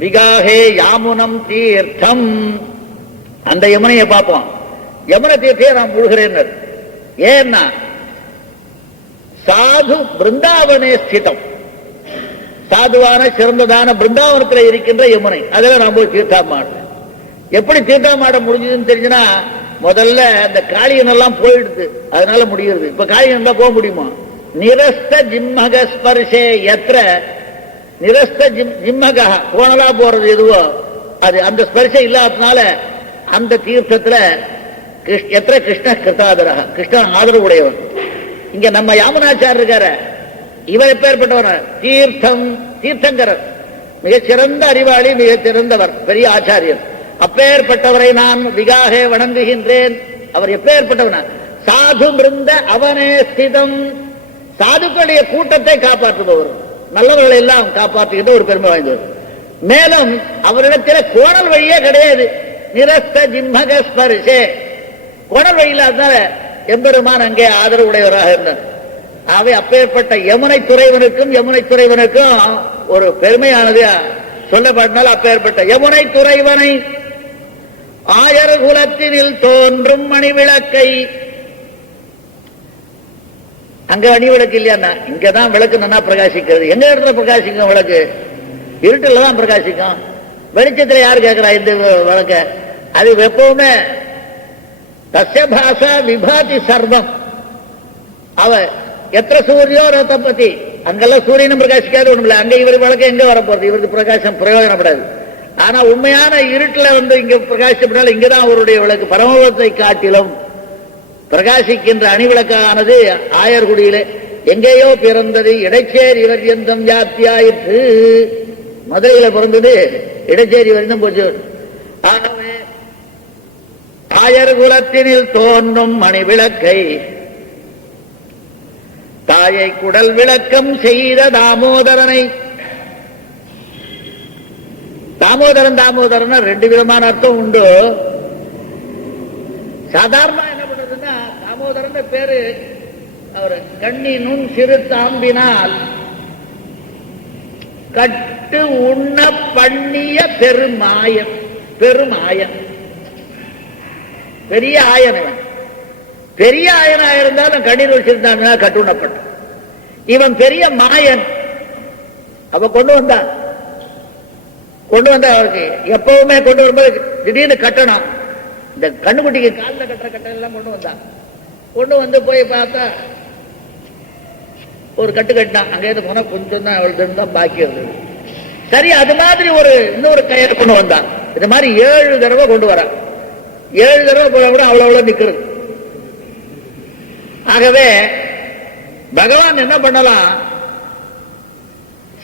விகாஹே யாமுனம் தீர்த்தம், அந்த யமுனையை பார்ப்போம். யமுனை தீர்த்தையே நான் முழுகிறேன். ஏன்னா சாது பிருந்தாவனே ஸ்திதம், சாதுவான சிறந்ததான பிருந்தாவனத்தில் இருக்கின்ற யமுனை, அதில் நான் போய் தீர்த்தாமாடுறேன். எப்படி தீர்த்தாமாட முடிஞ்சதுன்னு தெரிஞ்சுன்னா, முதல்ல அந்த காளியனெல்லாம் போயிடுது, அதனால முடிகிறது. இப்ப காளியன் தான் போக முடியுமா? நிரஸ்த ஜிம்மக ஸ்பர்ஷே எத்திர நிரஸ்த ஜிம்மக கோணலா போறது எதுவோ அது அந்த ஸ்பர்ஷம் இல்லாததுனால அந்த தீர்த்தத்துல எத்திர கிருஷ்ண கிருதாதரா, கிருஷ்ணன் ஆதரவு உடையவன். இங்க நம்ம யாமுனாச்சார் இருக்கார, இவர் எப்பேற்பட்டவர்? தீர்த்தம், தீர்த்தங்கரர், மிகச்சிறந்த அறிவாளி, மிகச்சிறந்தவர், பெரிய ஆச்சாரியர். அப்பேற்பட்டவரை நான் விகாகே வணங்குகின்றேன். அவர் எப்பேற்பட்டவன? சாது பிருந்த அவனே ஸ்திதம், சாதுக்களுடைய கூட்டத்தை காப்பாற்றுபவர், நல்லவர்களை எல்லாம் காப்பாற்றுகின்ற ஒரு பெருமை வாய்ந்தவர். மேலும் அவரிடத்தில் கோணல் வழியே கிடையாது. நிரஸ்த ஜிம்மக ஸ்பர்ஷே, கோணல் வழி இல்லாதனால எம்பெருமான் அங்கே ஆதரவு உடையவராக இருந்தார். அவை அப்பேற்பட்ட யமுனை துறைவனுக்கும் ஒரு பெருமையானது சொல்லப்பட்டனால், அப்பேற்பட்ட யமுனை துறைவனை ஆயர் குலத்தினில் தோன்றும் மணிவிளக்கை. அங்க அணி விளக்கு இல்லையா? இங்கதான் விளக்கு நல்லா பிரகாசிக்கிறது. எங்க இடத்துல பிரகாசிக்கும் விளக்கு? இருட்டுல தான் பிரகாசிக்கும். வெளிச்சத்துல யாரு கேட்கிறா இந்த விளக்க? அது எப்பவுமே தஸ்ய பாசா விபாதி சர்வம். அவ எத்திர சூரியோ ரத்தபதி, அங்கெல்லாம் சூரியனும் பிரகாசிக்காது, ஒண்ணும் இல்லை. அங்க இவர் விளக்க எங்க வரப்போறது? இவருக்கு பிரகாசம் பிரயோஜனப்படாது. ஆனா உண்மையான இருட்டுல இங்க பிரகாசிப்படாது. இங்கதான் அவருடைய விளக்கு பரமபதத்தை காட்டிலும் பிரகாசிக்கின்ற அணிவிளக்கானது ஆயர்குடியிலே எங்கேயோ பிறந்தது. இடைச்சேரி வரியந்தம் ஜாத்தியாயிற்று. மதுரையில பிறந்தது, இடைச்சேரி வரைக்கும் போச்சு. ஆகவே ஆயர் குலத்தினில் தோன்றும் மணிவிளக்கை தாயை குடல் விளக்கம் செய்த தாமோதரனை. தாமோதரன் ரெண்டு விதமான அர்த்தம் உண்டு. சாதாரண என்ன பண்றதுன்னா, தாமோதரன் பேரு அவர் கண்ணி நுண் சிறு தாம்பினால் கட்டு உண்ண பண்ணிய பெருமாயன். பெரிய ஆயனவன். பெரிய ஆயனா இருந்தாலும் கண்ணீர் வச்சிருந்தாங்க கட்டுணப்பட்ட. இவன் பெரிய மாயன். அவ கொண்டு வந்தா அவருக்கு எப்பவுமே கொண்டு வரும்போது திடீர்னு கட்டணும். இந்த கண்ணுக்குட்டிக்கு காலில் கட்டுற கட்டை எல்லாம் கொண்டு வந்து போய் பார்த்தா ஒரு கட்டு கட்டினான். அங்கேயிருந்து போனா கொஞ்சம் தான் அவள் தான் பாக்கி இருந்தது. சரி, அது மாதிரி இன்னொரு கயிறு கொண்டு வந்தான். இது மாதிரி 7 தடவை கொண்டு வர. 7 தடவை போல கூட அவ்வளவு நிக்கிறது. ஆகவே பகவான் என்ன பண்ணலாம்?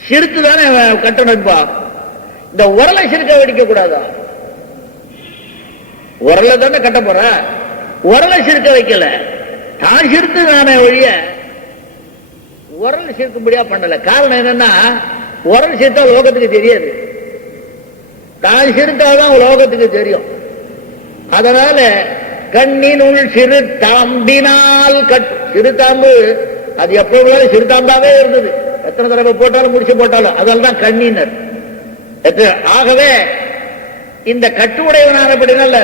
சிரித்து தானே கட்டணும். இந்த உரலை சிறுக்க வெடிக்க கூடாதா? உரலை தானே கட்ட போற, உரலை சிறுக்க வைக்கல, தான் சிறுத்து நானே ஒழிய உரல் சிறுக்கும்படியா பண்ணல. காரணம் என்னன்னா, உரல் சிறுத்தா லோகத்துக்கு தெரியாது, தான் சிறுத்தாதான் லோகத்துக்கு தெரியும். அதனால கண்ணினுள் சிறு தாம்பினால் சிறுதாம்பு அது எப்பவும் சிறுதாம்பாவே இருந்தது, எத்தனை தடவை போட்டாலும் முடிச்சு போட்டாலும், அதனால தான் கண்ணினர். ஆகவே இந்த கட்டுடையவனானபடினால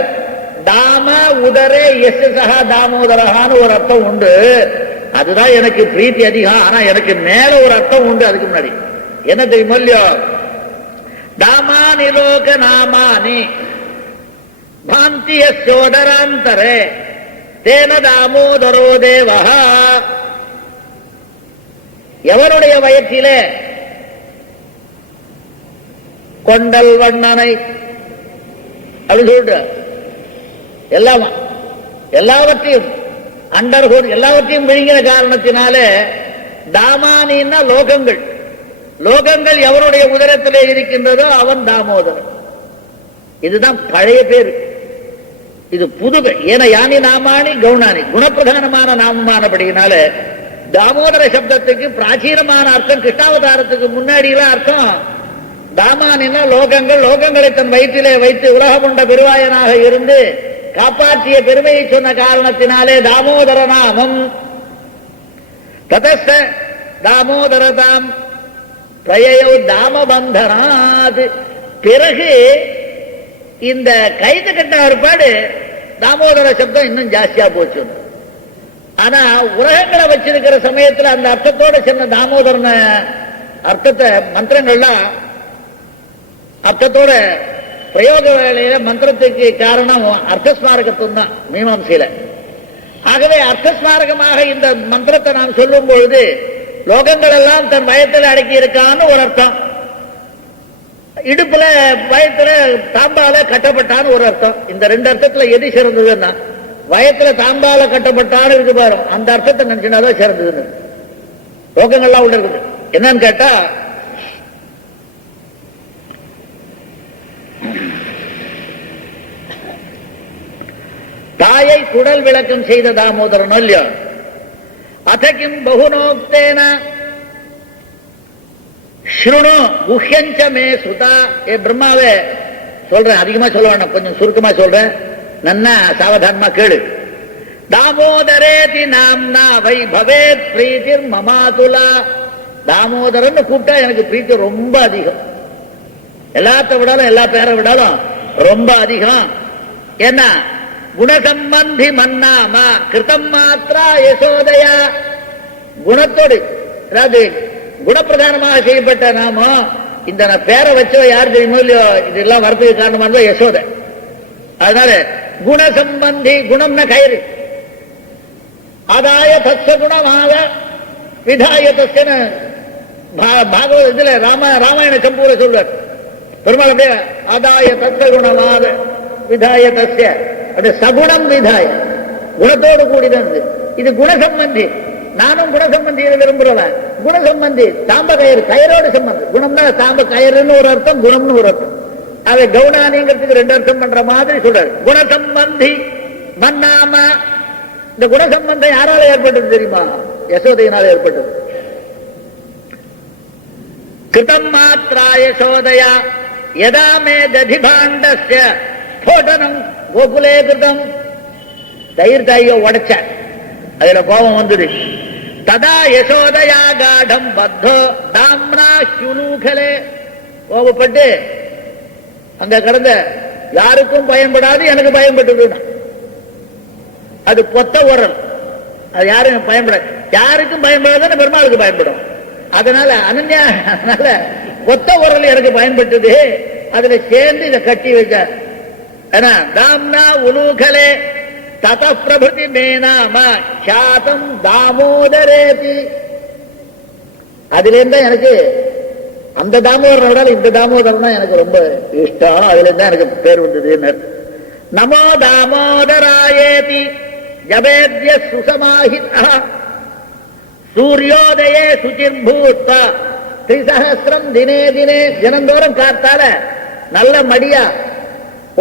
தாம உதரே எஸ் சகா தாமோதரகான்னு ஒரு அர்த்தம் உண்டு. அதுதான் எனக்கு பிரீத்தி அதிகம். ஆனா எனக்கு மேல ஒரு அர்த்தம் உண்டு. அதுக்கு முன்னாடி என்ன தெரியுமோ இல்லையோ, தாமானி லோக நாமானி பாந்திய சோதராந்தரே தேன தாமோதரோ தேவஹா. எவருடைய வயிற்றிலே கொண்டல் வண்ணனை அப்படி சொல்லிட்டு எல்லாவற்றையும் அண்டர்கோட் எல்லாவற்றையும் விழுங்கின காரணத்தினாலே தாமானின்னா லோகங்கள், லோகங்கள் எவருடைய உதரத்திலே இருக்கின்றதோ அவன் தாமோதரன். இதுதான் பழைய பேரு, இது புது பேர். ஏன்னா யானி நாமானி கவுனானி குணப்பிரதானமான நாமமானபடியினால தாமோதர சப்தத்துக்கு பிராச்சீனமான அர்த்தம் கிருஷ்ணாவதாரத்துக்கு முன்னாடி அர்த்தம் தாமானின்னா லோகங்கள், லோகங்களை தன் வயிற்றிலே வைத்து உலகமுண்ட பெருவாயனாக இருந்து காப்பாற்றிய பெருமையை சொன்ன காரணத்தினாலே தாமோதர நாமம். ததஸ்த தாமோதரதாம் பிரயோ தாமபந்தனாது. பிறகு இந்த கைது கட்ட ஏற்பாடு தாமோதர சப்தம் இன்னும் ஜாஸ்தியா போச்சு. ஆனா உலகங்களை வச்சிருக்கிற சமயத்துல அந்த அர்த்தத்தோட சொன்ன தாமோதரன அர்த்தத்தை மந்திரங்கள்லாம் அர்த்தத்தோட பிரயோக வேலையில மந்திரத்துக்கு காரணம் அர்த்தஸ்மாரகத்துவம் தான் மீமாம்சையில. ஆகவே அர்த்தஸ்மாரகமாக இந்த மந்திரத்தை நாம் சொல்லும் பொழுது லோகங்கள் எல்லாம் தன் வயத்தில் அடக்கி இருக்கான்னு ஒரு அர்த்தம், இடுப்புல வயத்துல தாம்பால கட்டப்பட்டான்னு ஒரு அர்த்தம். இந்த ரெண்டு அர்த்தத்துல எது சிறந்ததுன்னா வயத்துல தாம்பால கட்டப்பட்டான்னு இருக்கு பாரு, அந்த அர்த்தத்தை நினைச்சுனாதான் சிறந்ததுன்னு. லோகங்கள்லாம் உள்ள இருக்குது. என்னன்னு கேட்டா தாயை குடல் விளக்கம் செய்த தாமோதரன் இல்லையோ. அதகிம் பகுனோக்தேன ஸ்ருணு குஹ்யஞ்ச மே சுதா. ஏ பிரம்மாவே சொல்றேன், அதிகமா சொல்ல வேண்டாம், கொஞ்சம் சுருக்கமா சொல்றேன், நன்னா சாவதானமா கேளு. தாமோதரேதி நாம்னா வை பவேத் பிரீதிர் மமாதுலா. தாமோதரன் கூப்பிட்டா எனக்கு பிரீத்தி ரொம்ப அதிகம், எல்லாத்த விடாலும் எல்லா பேரை விடாலும் ரொம்ப அதிகம். என்ன குணசம்பந்தி மன்னாமா கிருத்தம் மாத்திரா யசோதயா. குணத்தோடு அதாவது குணப்பிரதானமாக செய்யப்பட்ட நாமம். இந்த பேரை வச்சோ யார் தெரியுமோ இல்லையோ, இதெல்லாம் வரத்துக்கு காரணமாக யசோதை. அதனால குணசம்பந்தி, குணம்னா கயிறு, ஆதாய தத்ச குணமாக விதாய தஸ்யன்னு பாகவத இதுல ராமாயண சம்பூல சொல்றார் பெருமாள். அப்படியே ஆதாய தத்ச குணமாக விதாய தஸ்ய, அது சகுணம் விதாய, குணத்தோடு கூடிதான். இது குணசம்பந்தி. நானும் குணசம்பந்தியை விரும்புறவன். குணசம்பந்தி தாம்ப கயிறு, கயிறோடு சம்பந்தம். குணம்னா தாம்ப கயிறுன்னு ஒரு அர்த்தம், குணம்னு ஒரு அர்த்தம். அதை கவுனானிங்கிறதுக்கு ரெண்டு அர்த்தம் பண்ற மாதிரி சொல்றாரு. குணசம்பந்தி மன்னாம. இந்த குணசம்பந்தம் யாரால ஏற்பட்டது தெரியுமா? யசோதையினால ஏற்பட்டது. கிருதம் மாத்ரா யசோதயா யதா மே ததிபாண்டஸ்ய ஸ்போடனம் கோகுலே கிருதம். தயிர் தாயோ உடைச்ச, அதுல கோபம் வந்துடு. ததா யசோதயா காடம் பத்தோ தாம்னா சுலூகலே. கோபப்பட்டு அங்க கடந்த யாருக்கும் பயன்படாது, எனக்கு பயன்பட்டது. அது பொத்த உரல், அது யாரும் பயன்படாது, யாருக்கும் பயன்படாதுன்னு பெருமாளுக்கு பயன்படும். அதனால அனன்யா, அதனால பொத்த உரல் எனக்கு பயன்பட்டது. அதுல சேர்ந்து இதை கட்டி வச்ச தாம்னா உலூகலே தத பிரபுதி மேனாம சாதம் தாமோதரேதி. அதுல இருந்தா எனக்கு அந்த தாமோதரனை விட இந்த தாமோதரன் தான் எனக்கு ரொம்ப இஷ்டம். அதுல இருந்தா எனக்கு பேர் வந்தது. நமோ தாமோதராயேதி ஜபேத்ய சுசமாஹிதா சூரியோதயே சுச்சிர்பூத்வ திரிசஹஸ்ரம் தினே தினே, தினந்தோறும் காத்தால நல்ல மடியா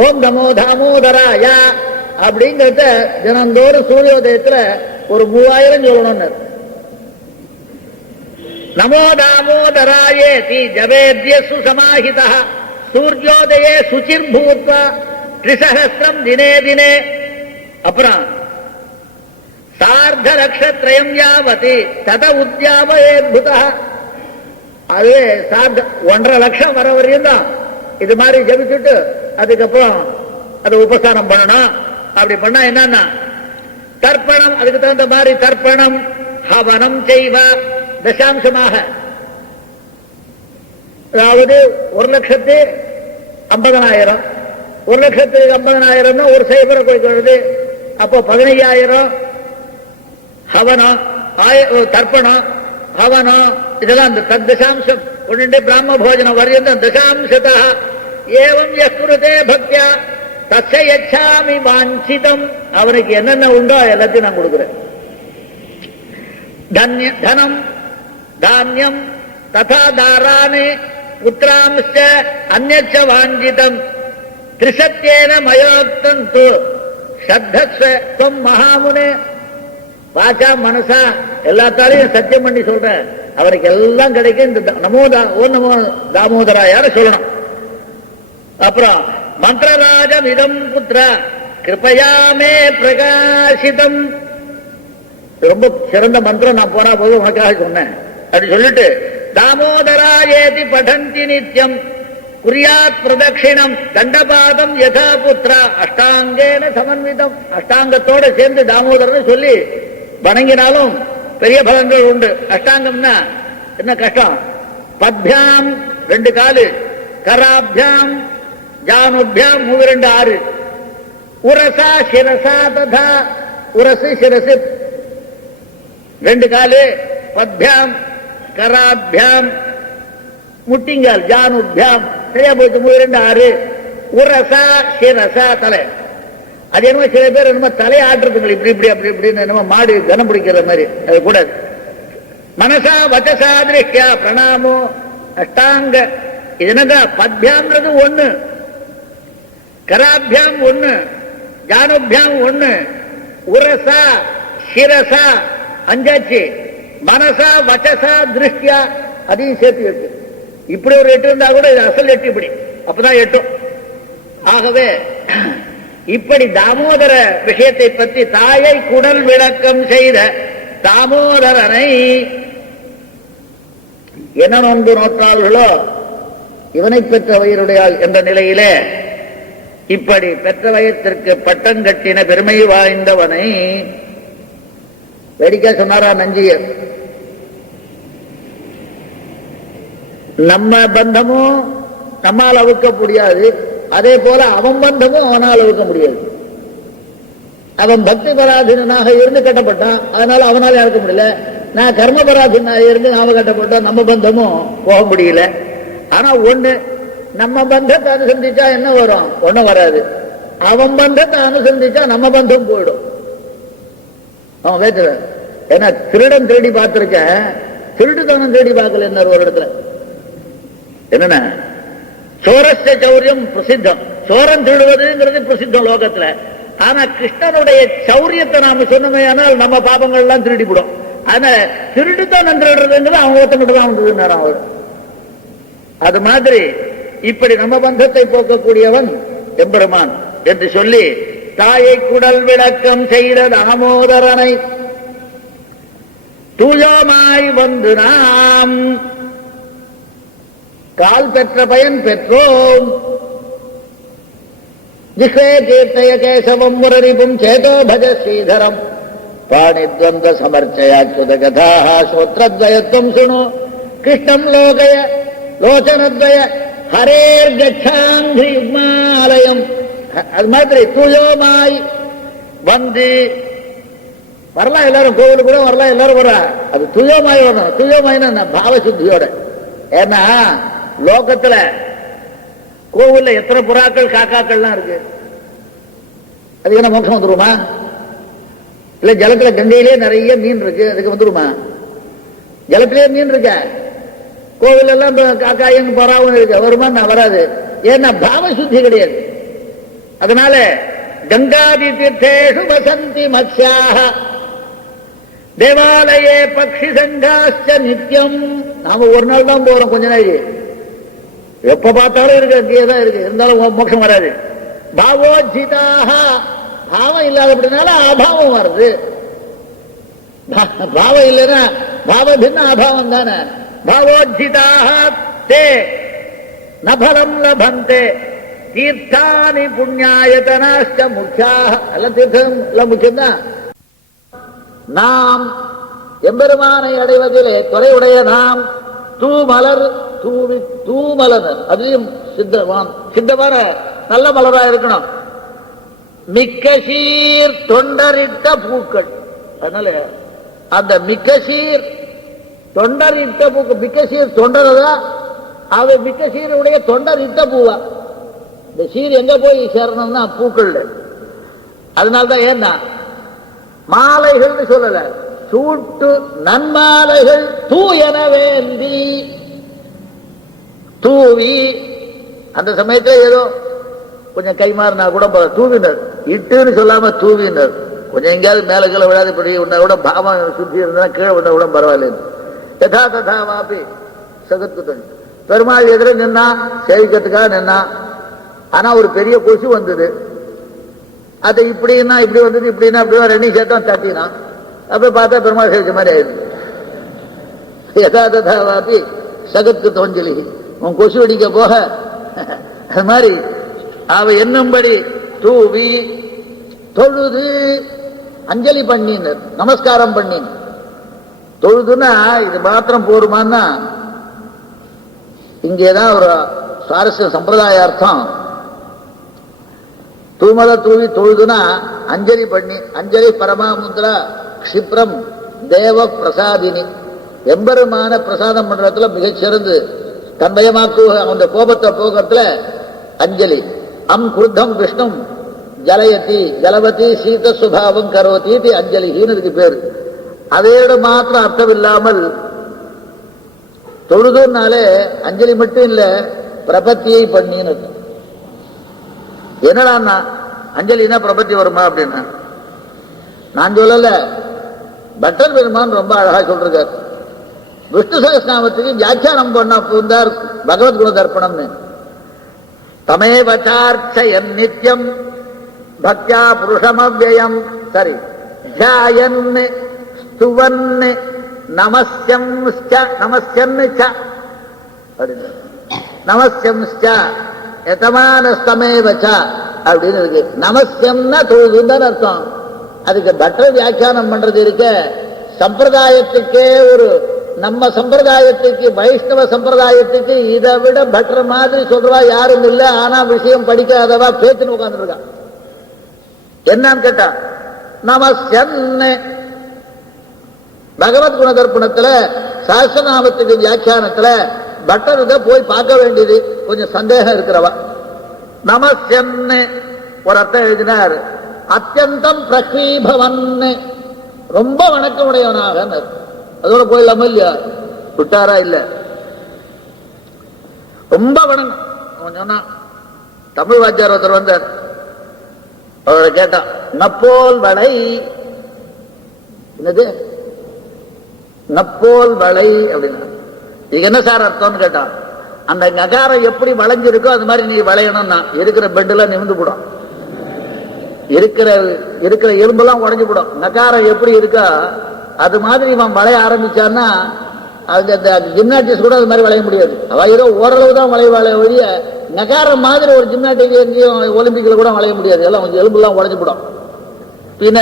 ஓம் நமோ தாமோதராயா அப்படிங்கறத தினந்தோறும் சூரியோதயத்துல ஒரு 3000 சொல்லணும்னு. நமோ தாமோதராயேதி ஜவேத்யசு சமாஹிதா சூர்யோதயே சுச்சிர்பூத்வா திரிசஹஸ்ரம் தினே தினே. அப்புறம் சார்த்த லட்சத்ரயம் யாவதி தத உத்யாபயேத்புதா, அது சார்த்த 1.5 லட்சம் வர வரையும் தான் இது மாதிரி ஜபிச்சுட்டு அதுக்கப்புறம் அது உபசாரம் பண்ணணும். அப்படி பண்ணா என்னன்னா தர்ப்பணம், அதுக்கு தகுந்த மாதிரி தர்ப்பணம் ஹவனம் செய்வ தசாம்சமாக, அதாவது 1,50,000 1,50,000 ஒரு சைபரை கொடுக்கிறது. அப்போ 15,000 ஹவனம், தர்ப்பணம், ஹவனம், இதெல்லாம் அந்த தசாம்சம் கொண்டு பிராம போஜனம் வரையும் தசாம்சதா ஏவம் யஸ்குருதே பக்தியா தஸ்ய யச்சாமி வாஞ்சிதம். அவனுக்கு என்னென்ன உண்டோ எல்லாத்தையும் நான் கொடுக்கிறேன். தனம் தானியம் ததா தாராணி புத்திராம்ச அந்யச்ச வாஞ்சிதம் திரிசத்யேன மயோக்தம் து ஸ்ரத்தஸ்வ த்வம் மகாமுனே. வாச்சா மனசா எல்லாத்தாலையும் சத்தியம் பண்ணி சொல்றேன், அவருக்கு எல்லாம் கிடைக்கும். இந்த ஓம் நமோ தாமோதராயார சொல்லணும். அப்புறம் மந்திரராஜம் இதம் புத்திர கிருபயாமே பிரகாசிதம். ரொம்ப சிறந்த மந்திரம், நான் போனா போது உனக்காக சொன்னேன் அப்படி சொல்லிட்டு தாமோதராயேதி படந்தி நித்யம் குறியாத் பிரதட்சிணம் தண்டபாதம் யதா புத்திரா அஷ்டாங்கேன சமன்விதம். அஷ்டாங்கத்தோட சேர்ந்து தாமோதரன் சொல்லி வணங்கினாலும் பெரிய பலன்கள் உண்டு. அஷ்டாங்கம்னா என்ன கஷ்டம்? பத்யாம் 2 காலு, கராபியாம் ஜானுபியாம் 2 6, உரசா சிரசா ததா, உரசு சிரசு 2 காலு, பத்யாம் கராபியாம் முட்டிங்கால் ஜானுபியாம், சரியா போச்சு 2 6, உரசா சிரசா தலை. அது என்னமோ சில பேர் என்னமோ தலையை ஆட்டுறதுங்க இப்படி இப்படி அப்படி இப்படின்னு என்னமோ மாடு கனம் பிடிக்கிற மாதிரி, அது கூடாது. மனசா வச்சசா திருஷ்டியா பிரணாமோ அஷ்டாங்க. இது என்னங்க பத்யாம்ன்றது 1, கராபியாம் 1, ஜானுபியாம் 1, உரசா சிரசா 5, மனசா வச்சசா திருஷ்டியா அதையும் சேர்த்து 8. இப்படி ஒரு 8 இருந்தா கூட இது அசல் 8 இப்படி, அப்பதான் 8. ஆகவே இப்படி தாமோதர விஷயத்தை பற்றி தாயை குடல் விளக்கம் செய்த தாமோதரனை என்ன நோன்பு நோக்கார்களோ இவனை பெற்ற வயிறுடையாள் என்ற நிலையிலே இப்படி பெற்ற வயத்திற்கு பட்டம் கட்டின பெருமை வாய்ந்தவனை வேடிக்கை சொன்னாரா நஞ்சியர். நம்ம பந்தமும் நம்மால் அவுக்க முடியாது, அதே போல அவன் பந்தமும் அவனால் அவுக்க முடியாது. அவன் பக்தி பராதீனாக இருந்து கட்டப்பட்டான், அதனால அவனால இறக்க முடியல. நான் கர்ம பராதீனாக இருந்து நாம கட்டப்பட்டோம், நம்ம பந்தமும் போக முடியல. ஆனா ஒண்ணு, நம்ம பந்தத்தை அனுசந்திச்சா என்ன வரும்? ஒண்ணும் வராது. அவன் பந்தத்தை அனுசந்திச்சா நம்ம பந்தம் போயிடும். அவன் வேற்ற ஏன்னா திருடன் திருடி பார்த்திருக்கேன், திருட்டுத்தனம் திருடி பார்க்கல என்ன ஒரு இடத்துல. என்னன்னா சோரஸ்ய சௌரியம் பிரசித்தம், சோரன் திருடுவதுங்கிறது பிரசித்தம் லோகத்துல. ஆனா கிருஷ்ணனுடைய சௌரியத்தை நாம சொன்னமே ஆனால் நம்ம பாபங்கள் எல்லாம் திருடிவிடும். ஆனா திருட்டுத்தனம் திருடுறதுங்கிறது அவங்க ஒருத்தங்கிட்ட தான் வந்தது அவர். அது மாதிரி இப்படி நம்ம பந்தத்தை போக்கக்கூடியவன் எம்பெருமான் என்று சொல்லி தாயை குடல் விளக்கம் செய்த தாமோதரனை தூயமாய் வந்து நாம் கால் பெற்ற பயன் பெற்றோம். ஜிஹ்வே கீர்த்தய கேசவம் முரரிபும் சேதோ பஜ ஸ்ரீதரம் பாணித்வந்த சமர்ச்சயாச்சுத கதாஹ ஸ்ரோத்ரத்வயத்வம் சுணு கிருஷ்ணம் லோகய லோச்சனத்வய ஹரேர் கச்சாங்கிரிமாலயம். அது மாதிரி தூயோமாய் வந்து வரலாம், எல்லாரும் கோவிலுக்கு கூட வரலாம், எல்லாரும் வர. அது தூயோமாய் வரணும். தூயோமாய்னா பாவ சுத்தியோட. ஏன்னா லோகத்துல கோவில்ல எத்தனை புறாக்கள் காக்காக்கள்லாம் இருக்கு, அதுக்கு என்ன மோட்சம் வந்துருமா? இல்ல ஜலத்துல கங்கையிலே நிறைய மீன் இருக்கு, அதுக்கு வந்துருமா? ஜலத்திலே மீன் இருக்க, கோவில் எல்லாம் காக்காயின் பராவும் இருக்கு, வருமா? வராது. ஏன்னா பாவ சுத்தி கிடையாது. அதனால கங்காதி தீர்த்தேஷு வசந்தி மத்ஸ்யாக தேவாலயே பக்ஷி சங்காச்ச நித்தியம். நாம ஒரு நாள் தான் போறோம், கொஞ்ச நாள். எப்ப பார்த்தாலும் இருக்கு, அங்கேயே தான் இருக்கு. இருந்தாலும் மோட்சம் வராது. பாவோஜிதாக, பாவம் இல்லாதபடினால அபாவம் வருது. பாவம் இல்லைன்னா பாவ பின்ன அபாவம் தானே. பாவோஜிதாக தே நபலம் லபந்தே தீர்த்தானி புண்ணியாயதனாஷ்ட முக்கியாக. எல்லாம் தீர்த்தம் எல்லாம் முக்கியம்தான். நாம் எம்பெருமானை அடைவதிலே குறைவுடைய நாம் தூமலர் தூவி தூமலர், அதையும் சித்தமான நல்ல மலரா இருக்கணும். மிக்க சீர் தொண்டரிட்ட பூக்கள். அதனால அந்த மிக்க சீர் தொண்டரிட்ட பூக்கள், மிக்க சீர் தொண்டரதா அவை மிக்க சீருடைய தொண்டரிட்ட பூவா. இந்த சீர் எங்க போய் சேரணும்னா பூக்கள். அதனால்தான் ஏன்னா மாலைகள் சொல்லல, சூட்டு நன்மாலைகள் தூயன வேந்தி தூவி. அந்த சமயத்தில் ஏதோ கொஞ்சம் கைமாறினா கூட தூவினர், இட்டுன்னு சொல்லாம தூவினர். கொஞ்சம் எங்கேயாவது மேல கீழே விழாது இப்படி உன்ன கூட பாவம் சுத்தி இருந்தா கீழே வந்தா கூட பரவாயில்ல. யதா ததா வாபி சகத்து. பெருமாள் எதிர நின்னா சேவிக்கிறதுக்காக நின்னா. ஆனா ஒரு பெரிய கொசு வந்தது. அது இப்படின்னா இப்படி வந்தது, இப்படின்னா இப்படி ரெண்டையும் சேர்த்தான் தட்டினா. அப்ப பார்த்தா பெருமாள் சேவிச்ச மாதிரி ஆயிடுது. யதா ததா வாபி சகத்து தோஞ்சலி. உன் கொசு அடிக்க போக அது மாதிரி அவ என்னும்படி தூவி தொழுது அஞ்சலி பண்ணினர், நமஸ்காரம் பண்ணி. தொழுதுன்னா இது மாத்திரம் போருமான்னா இங்கேதான் ஒரு சுவாரஸ்ய சம்பிரதாய அர்த்தம். தூமல தூவி தொழுதுனா அஞ்சலி பண்ணி. அஞ்சலி பரமாமுத்ரா க்ஷிப்ரம் தேவ பிரசாதினி. எம்பெருமான பிரசாதம் பண்றதுல மிகச்சிறந்து தன்மயமாக்கு அந்த கோபத்தை போகிறதுல அஞ்சலி. அம் குருத்தம் விஷ்ணும் ஜலயதி ஜலவதி சீத சுபாவம் கரோதி அஞ்சலி ஹீனதுக்கு பேரு. அதோட மாத்திரம் அர்த்தம் இல்லாமல் தொழுதுனாலே அஞ்சலி மட்டும் இல்ல, பிரபத்தியை பண்ணின்னு. என்னடா அஞ்சலினா பிரபத்தி வருமா அப்படின்னா நான் சொல்லல, பட்டர் பெருமான் ரொம்ப அழகா சொல்றார். விஷ்ணு சகஸ்நாமத்துக்கு வியாக்கியானம் பண்ண பூந்தார் பகவத் குண தர்ப்பணம்னு. தமேவச்சார்ச்சயன் நித்யம் பக்தியா புருஷமவ்யயம். சரி, தியாயன் ஸ்துவன் நமஸ்யம் நமஸ்யன் நமஸ்யம் எதமானஸ்தமேவச்ச அப்படின்னு இருக்கு. நமஸ்யம்னா தொழுதுன்னு அர்த்தம். அதுக்கு பட்டர் வியாக்கியானம் பண்றது இருக்க சம்பிரதாயத்துக்கே ஒரு நம்ம சம்பிரதாயத்துக்கு வைஷ்ணவ சம்பிரதாயத்துக்கு இதை விட பட்டர் மாதிரி சொல்றவா யாரும் இல்லை. ஆனா விஷயம் படிக்காதவா பேச்சுன்னு உட்கார்ந்துருக்கா. என்னன்னு கேட்டா நமஸ்யன் பகவத் குண தர்ப்பணத்துல சஹஸ்ரநாமத்துக்கு வியாக்கியானத்துல பட்டருத போய் பார்க்க வேண்டியது கொஞ்சம் சந்தேகம் இருக்கிறவா. நமஸ்யன் ஒரு அர்த்தம் எழுதினார், அத்தியந்தம் பிரக்ரீபவன், ரொம்ப வணக்கம் உடையவனாக. அதோட போயிடலாம இல்லையா? விட்டாரா? இல்ல, ரொம்ப வணக்கம் சொன்னா. தமிழ் வாத்தியார் ஒருத்தர் வந்தார், அவரை கேட்டா நப்போல் வளை, என்னது நப்போல் வளை அப்படின்னா இது என்ன சார் அர்த்தம்னு கேட்டான். அந்த நகாரம் எப்படி வளைஞ்சிருக்கோ அது மாதிரி நீ வளையணும்னா இருக்கிற பெட்டெல்லாம் நிமிந்து போடும், இருக்கிற எலும்பெல்லாம் உடஞ்சு போடும். நகாரம் எப்படி இருக்கா அது மாதிரி இவன் வளைய ஆரம்பிச்சான்னா அது ஜிம்னாட்டிக்ஸ் கூட அது மாதிரி வளைய முடியாது. அவ ஏதோ ஓரளவு தான் வளைய ஒழிய நகாரம் மாதிரி ஒரு ஜிம்னாட்டிக் எங்கேயும் ஒலிம்பிக்ல கூட வளைய முடியாது. எல்லாம் கொஞ்சம் எலும்புலாம் உடஞ்சு போடும். பின்ன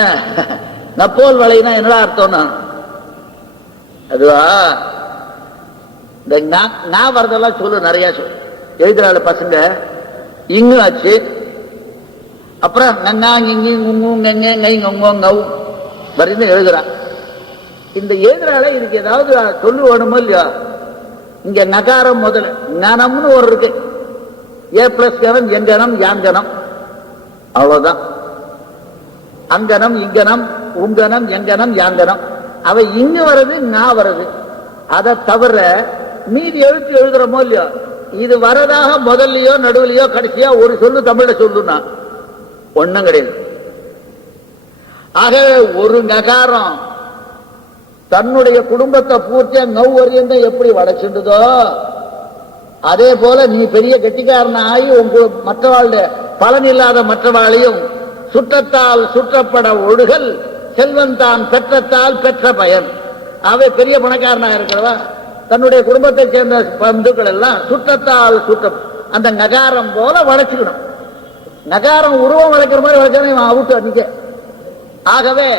நப்போல் வளைனா என்னடா அர்த்தம்னா அதுவா இந்த நான் வரதெல்லாம் சொல்லு, நிறைய சொல்லு. எழுதுறாள் பசங்க இங்கு ஆச்சு, அப்புறம் நங்கா இங்கி ngong வரைந்து எழுதுறான். இந்த எழுதுறால இதுக்கு ஏதாவது சொல்லு வேணுமோ இல்லையா? இங்க நகாரம் முதல்ல ஞானம்னு ஒரு இருக்கு, ஏ பிளஸ் கணம் எங்கனம் யாங்கனம், அவ்வளவுதான். அங்கனம் இங்கனம் உங்கனம் எங்கனம் யாங்கனம். அவை இங்கு வர்றது நான் வர்றது. அதை தவிர மீதி எழுத்து எழுதுறோமோ இல்லையோ, இது வரதாக முதல்லயோ நடுவுலையோ கடைசியா ஒரு சொல்லு தமிழ்ல சொல்லுனா ஒண்ணும் கிடையாது. ஆக ஒரு நகாரம் தன்னுடைய குடும்பத்தை பூர்த்தியா நௌவரியந்த எப்படி வளைச்சுண்டதோ, அதே போல நீ பெரிய கெட்டிக்காரன ஆகி உங்க மற்றவாளுடைய பலன் இல்லாத மற்றவாளையும் சுற்றத்தால் சுற்றப்பட ஒழுகல் செல்வன் தான் பெற்றத்தால் பெற்ற பயன். அவை பெரிய பணக்காரனா இருக்கிறவா தன்னுடைய குடும்பத்தை சேர்ந்த பந்துக்கள் எல்லாம் சுற்றத்தால் சுற்ற அந்த நகாரம் போல வளைச்சுக்கணும். நகாரம் உருவம் வளைக்கிற மாதிரி வளைச்சானே அவுட்டு அன்னைக்கு. ஆகவே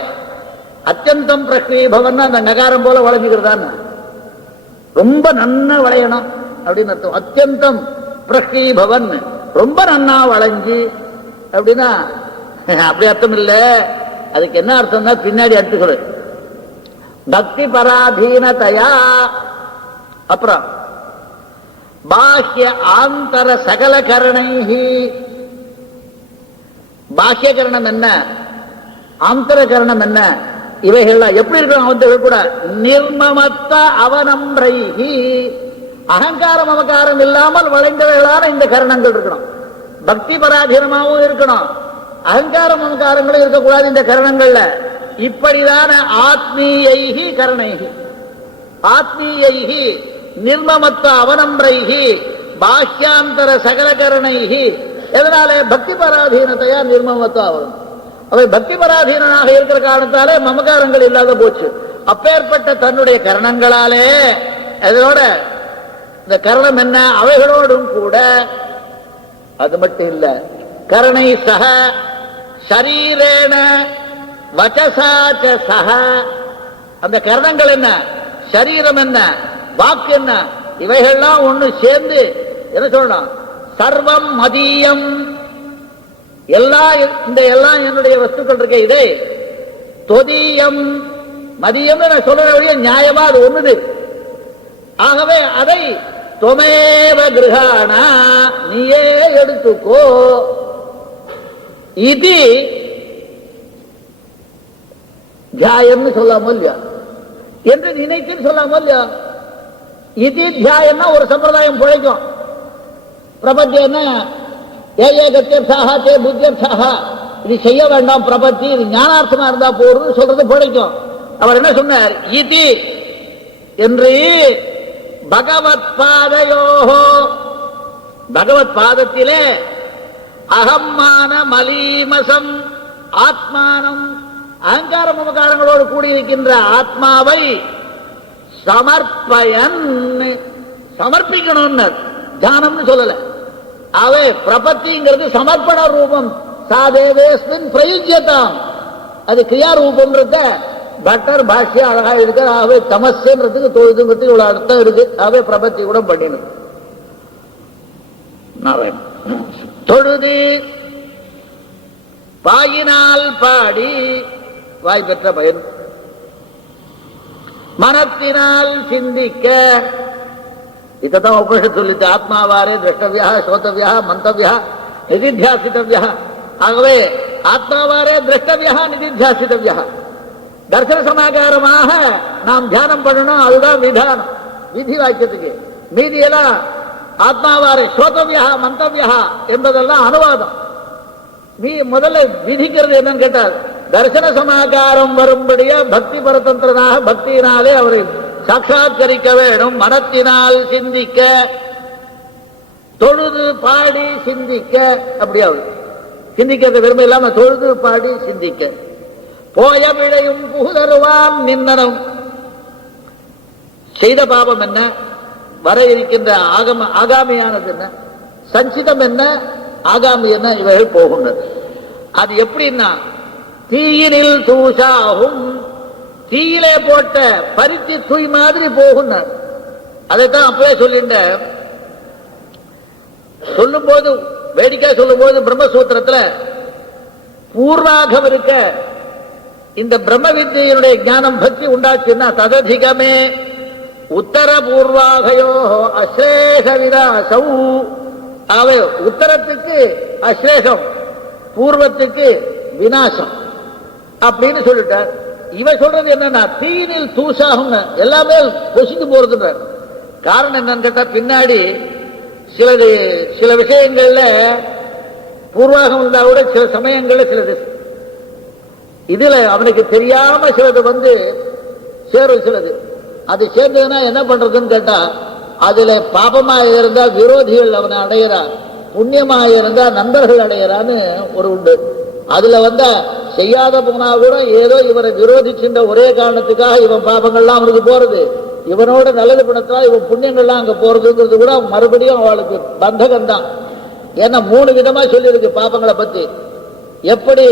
அத்தியந்தம் பிரக்ரீபவன் அந்த நகாரம் போல வளைஞ்சுக்கிறதான் ரொம்ப நன்னா வளையணும் அப்படின்னு அர்த்தம். அத்தியந்தம் பிரக்ரீபவன் ரொம்ப நன்னா வளைஞ்சு அப்படின்னா அப்படி அர்த்தம் இல்ல. அதுக்கு என்ன அர்த்தம்னா பின்னாடி அடுத்து பக்தி பராதீனதையா. அப்புறம் பாஹ்ய ஆந்தர சகல கரணைஹி. பாஹ்ய கரணம் என்ன, ஆந்தர கரணம் என்ன, இவைகள்லாம் எப்படி இருக்கணும்? அவன் கூட நிர்மமத்த அவனம்ரைஹி, அகங்காரம் மமகாரம் இல்லாமல் வளைந்தவைகளான இந்த கரணங்கள் இருக்கணும். பக்தி பராதீனமாகவும் இருக்கணும், அகங்காரம் மமகாரங்களும் இருக்கக்கூடாது இந்த கரணங்கள்ல. இப்படிதான ஆத்மீயைஹி கரணைஹி, ஆத்மீயைஹி நிர்மமத்த அவனம்ரைஹி பாஹ்யாந்தர சகல கரணைஹி. எதனாலே? பக்தி பராதீனத்தையா நிர்மமத்த அவனம். அவை பக்தி பராதீனாக இருக்கிற காரணத்தாலே மமகாரங்கள் இல்லாத போச்சு. அப்பேற்பட்ட தன்னுடைய கரணங்களாலே, அதோட இந்த கரணம் என்ன, அவைகளோடும் கூட அது மட்டும் இல்ல, கரணை சக ஷரீரேன வசசாச்ச சக. அந்த கரணங்கள் என்ன, சரீரம் என்ன, வாக்கு என்ன, இவைகள்லாம் ஒண்ணு சேர்ந்து என்ன சொல்லணும்? சர்வம் மதியம். எல்லாம் என்னுடைய வஸ்துக்கள் இருக்க, இதே தொதியம் மதியம் நான் சொல்ற நியாயமா அது ஒண்ணுது. ஆகவே அதை தொமேவ கிரகாணா, நீயே எடுத்துக்கோ. இது தியாயம்னு சொல்லாமோ இல்லையா, என்று நினைத்து சொல்லாமோ இல்லையா. இது தியாயம்னா ஒரு சம்பிரதாயம் பிழைக்கும். பிரபத்தியம் ஏகத்தியர்த்தாக தே புத்தியர்த்தாக, இது செய்ய வேண்டாம் பிரபத்தி, இது ஞானார்த்தமா இருந்தா போறது சொல்றது பிழைக்கும். அவர் என்ன சொன்னார்? இது என்று பகவத் பாதையோஹோ, பகவத் பாதத்திலே அகம்மான மலீமசம் ஆத்மானம், அகங்கார மமகாரங்களோடு கூடியிருக்கின்ற ஆத்மாவை சமர்ப்பயன், சமர்ப்பிக்கணும். தானம்னு சொல்லல. அவை பிரபத்திங்கிறது சமர்ப்பண ரூபம். சாதேவேஸ்மின் பிரயுஜ்யதாம், அது கிரியா ரூபம்ன்றத பட்டர் பாஷ்யா அழகா இருக்கு. ஆகவே தமஸ்ன்றதுக்கு தொழுதுங்கிறதுக்கு இவ்வளவு அர்த்தம் இருக்கு. ஆகவே பிரபத்தி கூட பண்ணிடும். தொழுது வாயினால் பாடி, வாய் பெற்ற பயன். மனத்தினால் சிந்திக்க, இதான் உபனிஷத் சொல்லிட்டு, ஆத்மாவாரே திரஷ்டவியா ஸ்ரோதவியா மந்தவியா நிதித்தியாசித்தவியா. ஆகவே ஆத்மாவாரே திரஷ்டவியா நிதித்தியாசித்தவியா, தர்சன சமாகாரமாக நாம் தியானம் பண்ணணும். அதுதான் விதானம், விதி வாக்கியத்துக்கு. மீதியெல்லாம் ஆத்மாவாரே ஸ்ரோதவியா மந்தவியா என்பதெல்லாம் அனுவாதம். நீ முதல்ல விதிக்கிறது என்னன்னு கேட்டால், தர்சன சமாகாரம் வரும்படியா பக்தி பரதந்திரனாக பக்தியினாலே அவரை சாட்சாத்கரிக்க வேணும். மனத்தினால் சிந்திக்க, தொழுது பாடி சிந்திக்க, அப்படியாவது சிந்திக்கிறது விரும்ப இல்லாம தொழுது பாடி சிந்திக்க. போய விளையும் புகுதருவான் நின்னனும், செய்த பாபம் என்ன, வர இருக்கின்ற ஆகாமியானது என்ன, சஞ்சிதம் என்ன, ஆகாமி என்ன, இவைகள் போகின்றது. அது எப்படின்னா தீயினில் தூசாகும், தீயிலே போட்ட பருத்தி தூய் மாதிரி போகும். அதைத்தான் அப்பவே சொல்லிட்ட. சொல்லும் போது வேடிக்கை சொல்லும் போது பிரம்மசூத்திரத்துல பூர்வாகம் இருக்க இந்த பிரம்ம வித்தியினுடைய ஞானம் பக்தி உண்டாச்சுன்னா தததிகமே உத்தர பூர்வாகையோ அஸ்லேஷ விதாசௌ. ஆகவே உத்தரத்துக்கு அஸ்லேஷம், பூர்வத்துக்கு விநாசம் அப்படின்னு சொல்லிட்டார். இவ சொல்றது என்னன்னா தீயினில் தூசாகும், எல்லாமே பொசிந்து போறது. காரணம் என்னன்னு கேட்டா, பின்னாடி சில விஷயங்கள்ல பூர்வாகம் இருந்தா கூட சில சமயங்கள்ல சிலது இதுல அவனுக்கு தெரியாம சிலது சேரும். சிலது அது சேர்ந்ததுன்னா என்ன பண்றதுன்னு கேட்டா, அதுல பாபமாக இருந்தா விரோதிகள் அவனை அடையிறா, புண்ணியமாக இருந்தா நண்பர்கள் அடையிறான்னு ஒரு உண்டு. அதுல செய்யாத போனா கூட ஏதோ இவரை விரோதிக்கின்ற ஒரே காரணத்துக்காக இவன் பாபங்கள்லாம் அவனுக்கு போறது, இவனோட நல்லது பணத்தா இவன் புண்ணியங்கள்லாம் அங்க போறதுங்கிறது கூட மறுபடியும் அவளுக்கு பந்தகம் தான். ஏன்னா 3 விதமா சொல்லியிருக்கு பாபங்களை பத்தி. எப்படி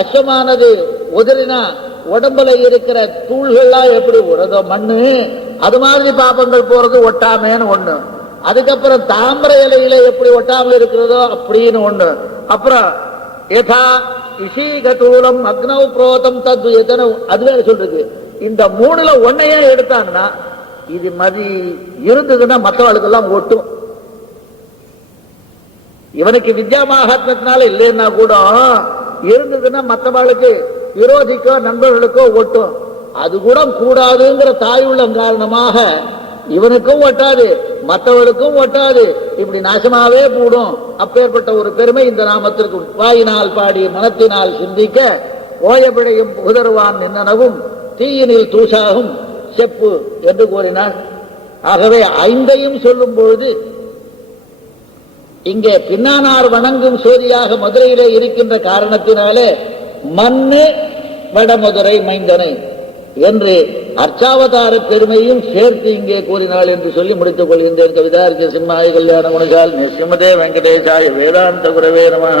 அஸ்வமானது உதறினா உடம்புல இருக்கிற தூள்கள்லாம் எப்படி உரதோ மண்ணு, அது மாதிரி பாபங்கள் போறது ஒட்டாமேன்னு ஒண்ணு. அதுக்கப்புறம் தாமரை இலையில எப்படி ஒட்டாமல் இருக்கிறதோ அப்படின்னு ஒண்ணு. அப்புறம் யதா இஷீகதூலம் அக்னௌ புரோதம் தத் எதன, அதுவே சொல்றது. இந்த 3ல ஒன்னையே எடுத்தான்னா இது மதி இருந்ததுன்னா மற்றவர்களுக்கெல்லாம் ஒட்டும். இவனுக்கு வித்யா மகாத்மத்தினால இல்லைன்னா கூட இருந்ததுன்னா மற்றவர்களுக்கு விரோதிக்கோ நண்பர்களுக்கோ ஒட்டும். அது கூட கூடாதுங்கிற தாயுள்ளம் காரணமாக இவனுக்கும் ஒட்டாது மற்றவர்களுக்கும் ஒட்டாது, இப்படி நாசமாவே கூடும். அப்பேற்பட்ட ஒரு பெருமை இந்த நாமத்திற்கு. வாயினால் பாடி மனத்தினால் சிந்திக்க ஓயபிழையும் புகுதருவான் நின்னனவும் தீயினில் தூசாகும் செப்பு என்று கூறினார். ஆகவே 5ஐயும் சொல்லும் பொழுது இங்கே பின்னானார் வணங்கும் சோதியாக மதுரையிலே இருக்கின்ற காரணத்தினாலே மண்ணு வடமதுரை மைந்தனை என்று அர்ச்சாவதார பெருமையும் சேர்த்து இங்கே கூறினாள் என்று சொல்லி முடித்துக் கொள்கின்றேன். கவிதார்க்க சிம்மாய கல்யாண குணசால் ஸ்ரீமதே வெங்கடேசாய வேதாந்த குரவே நமஹ.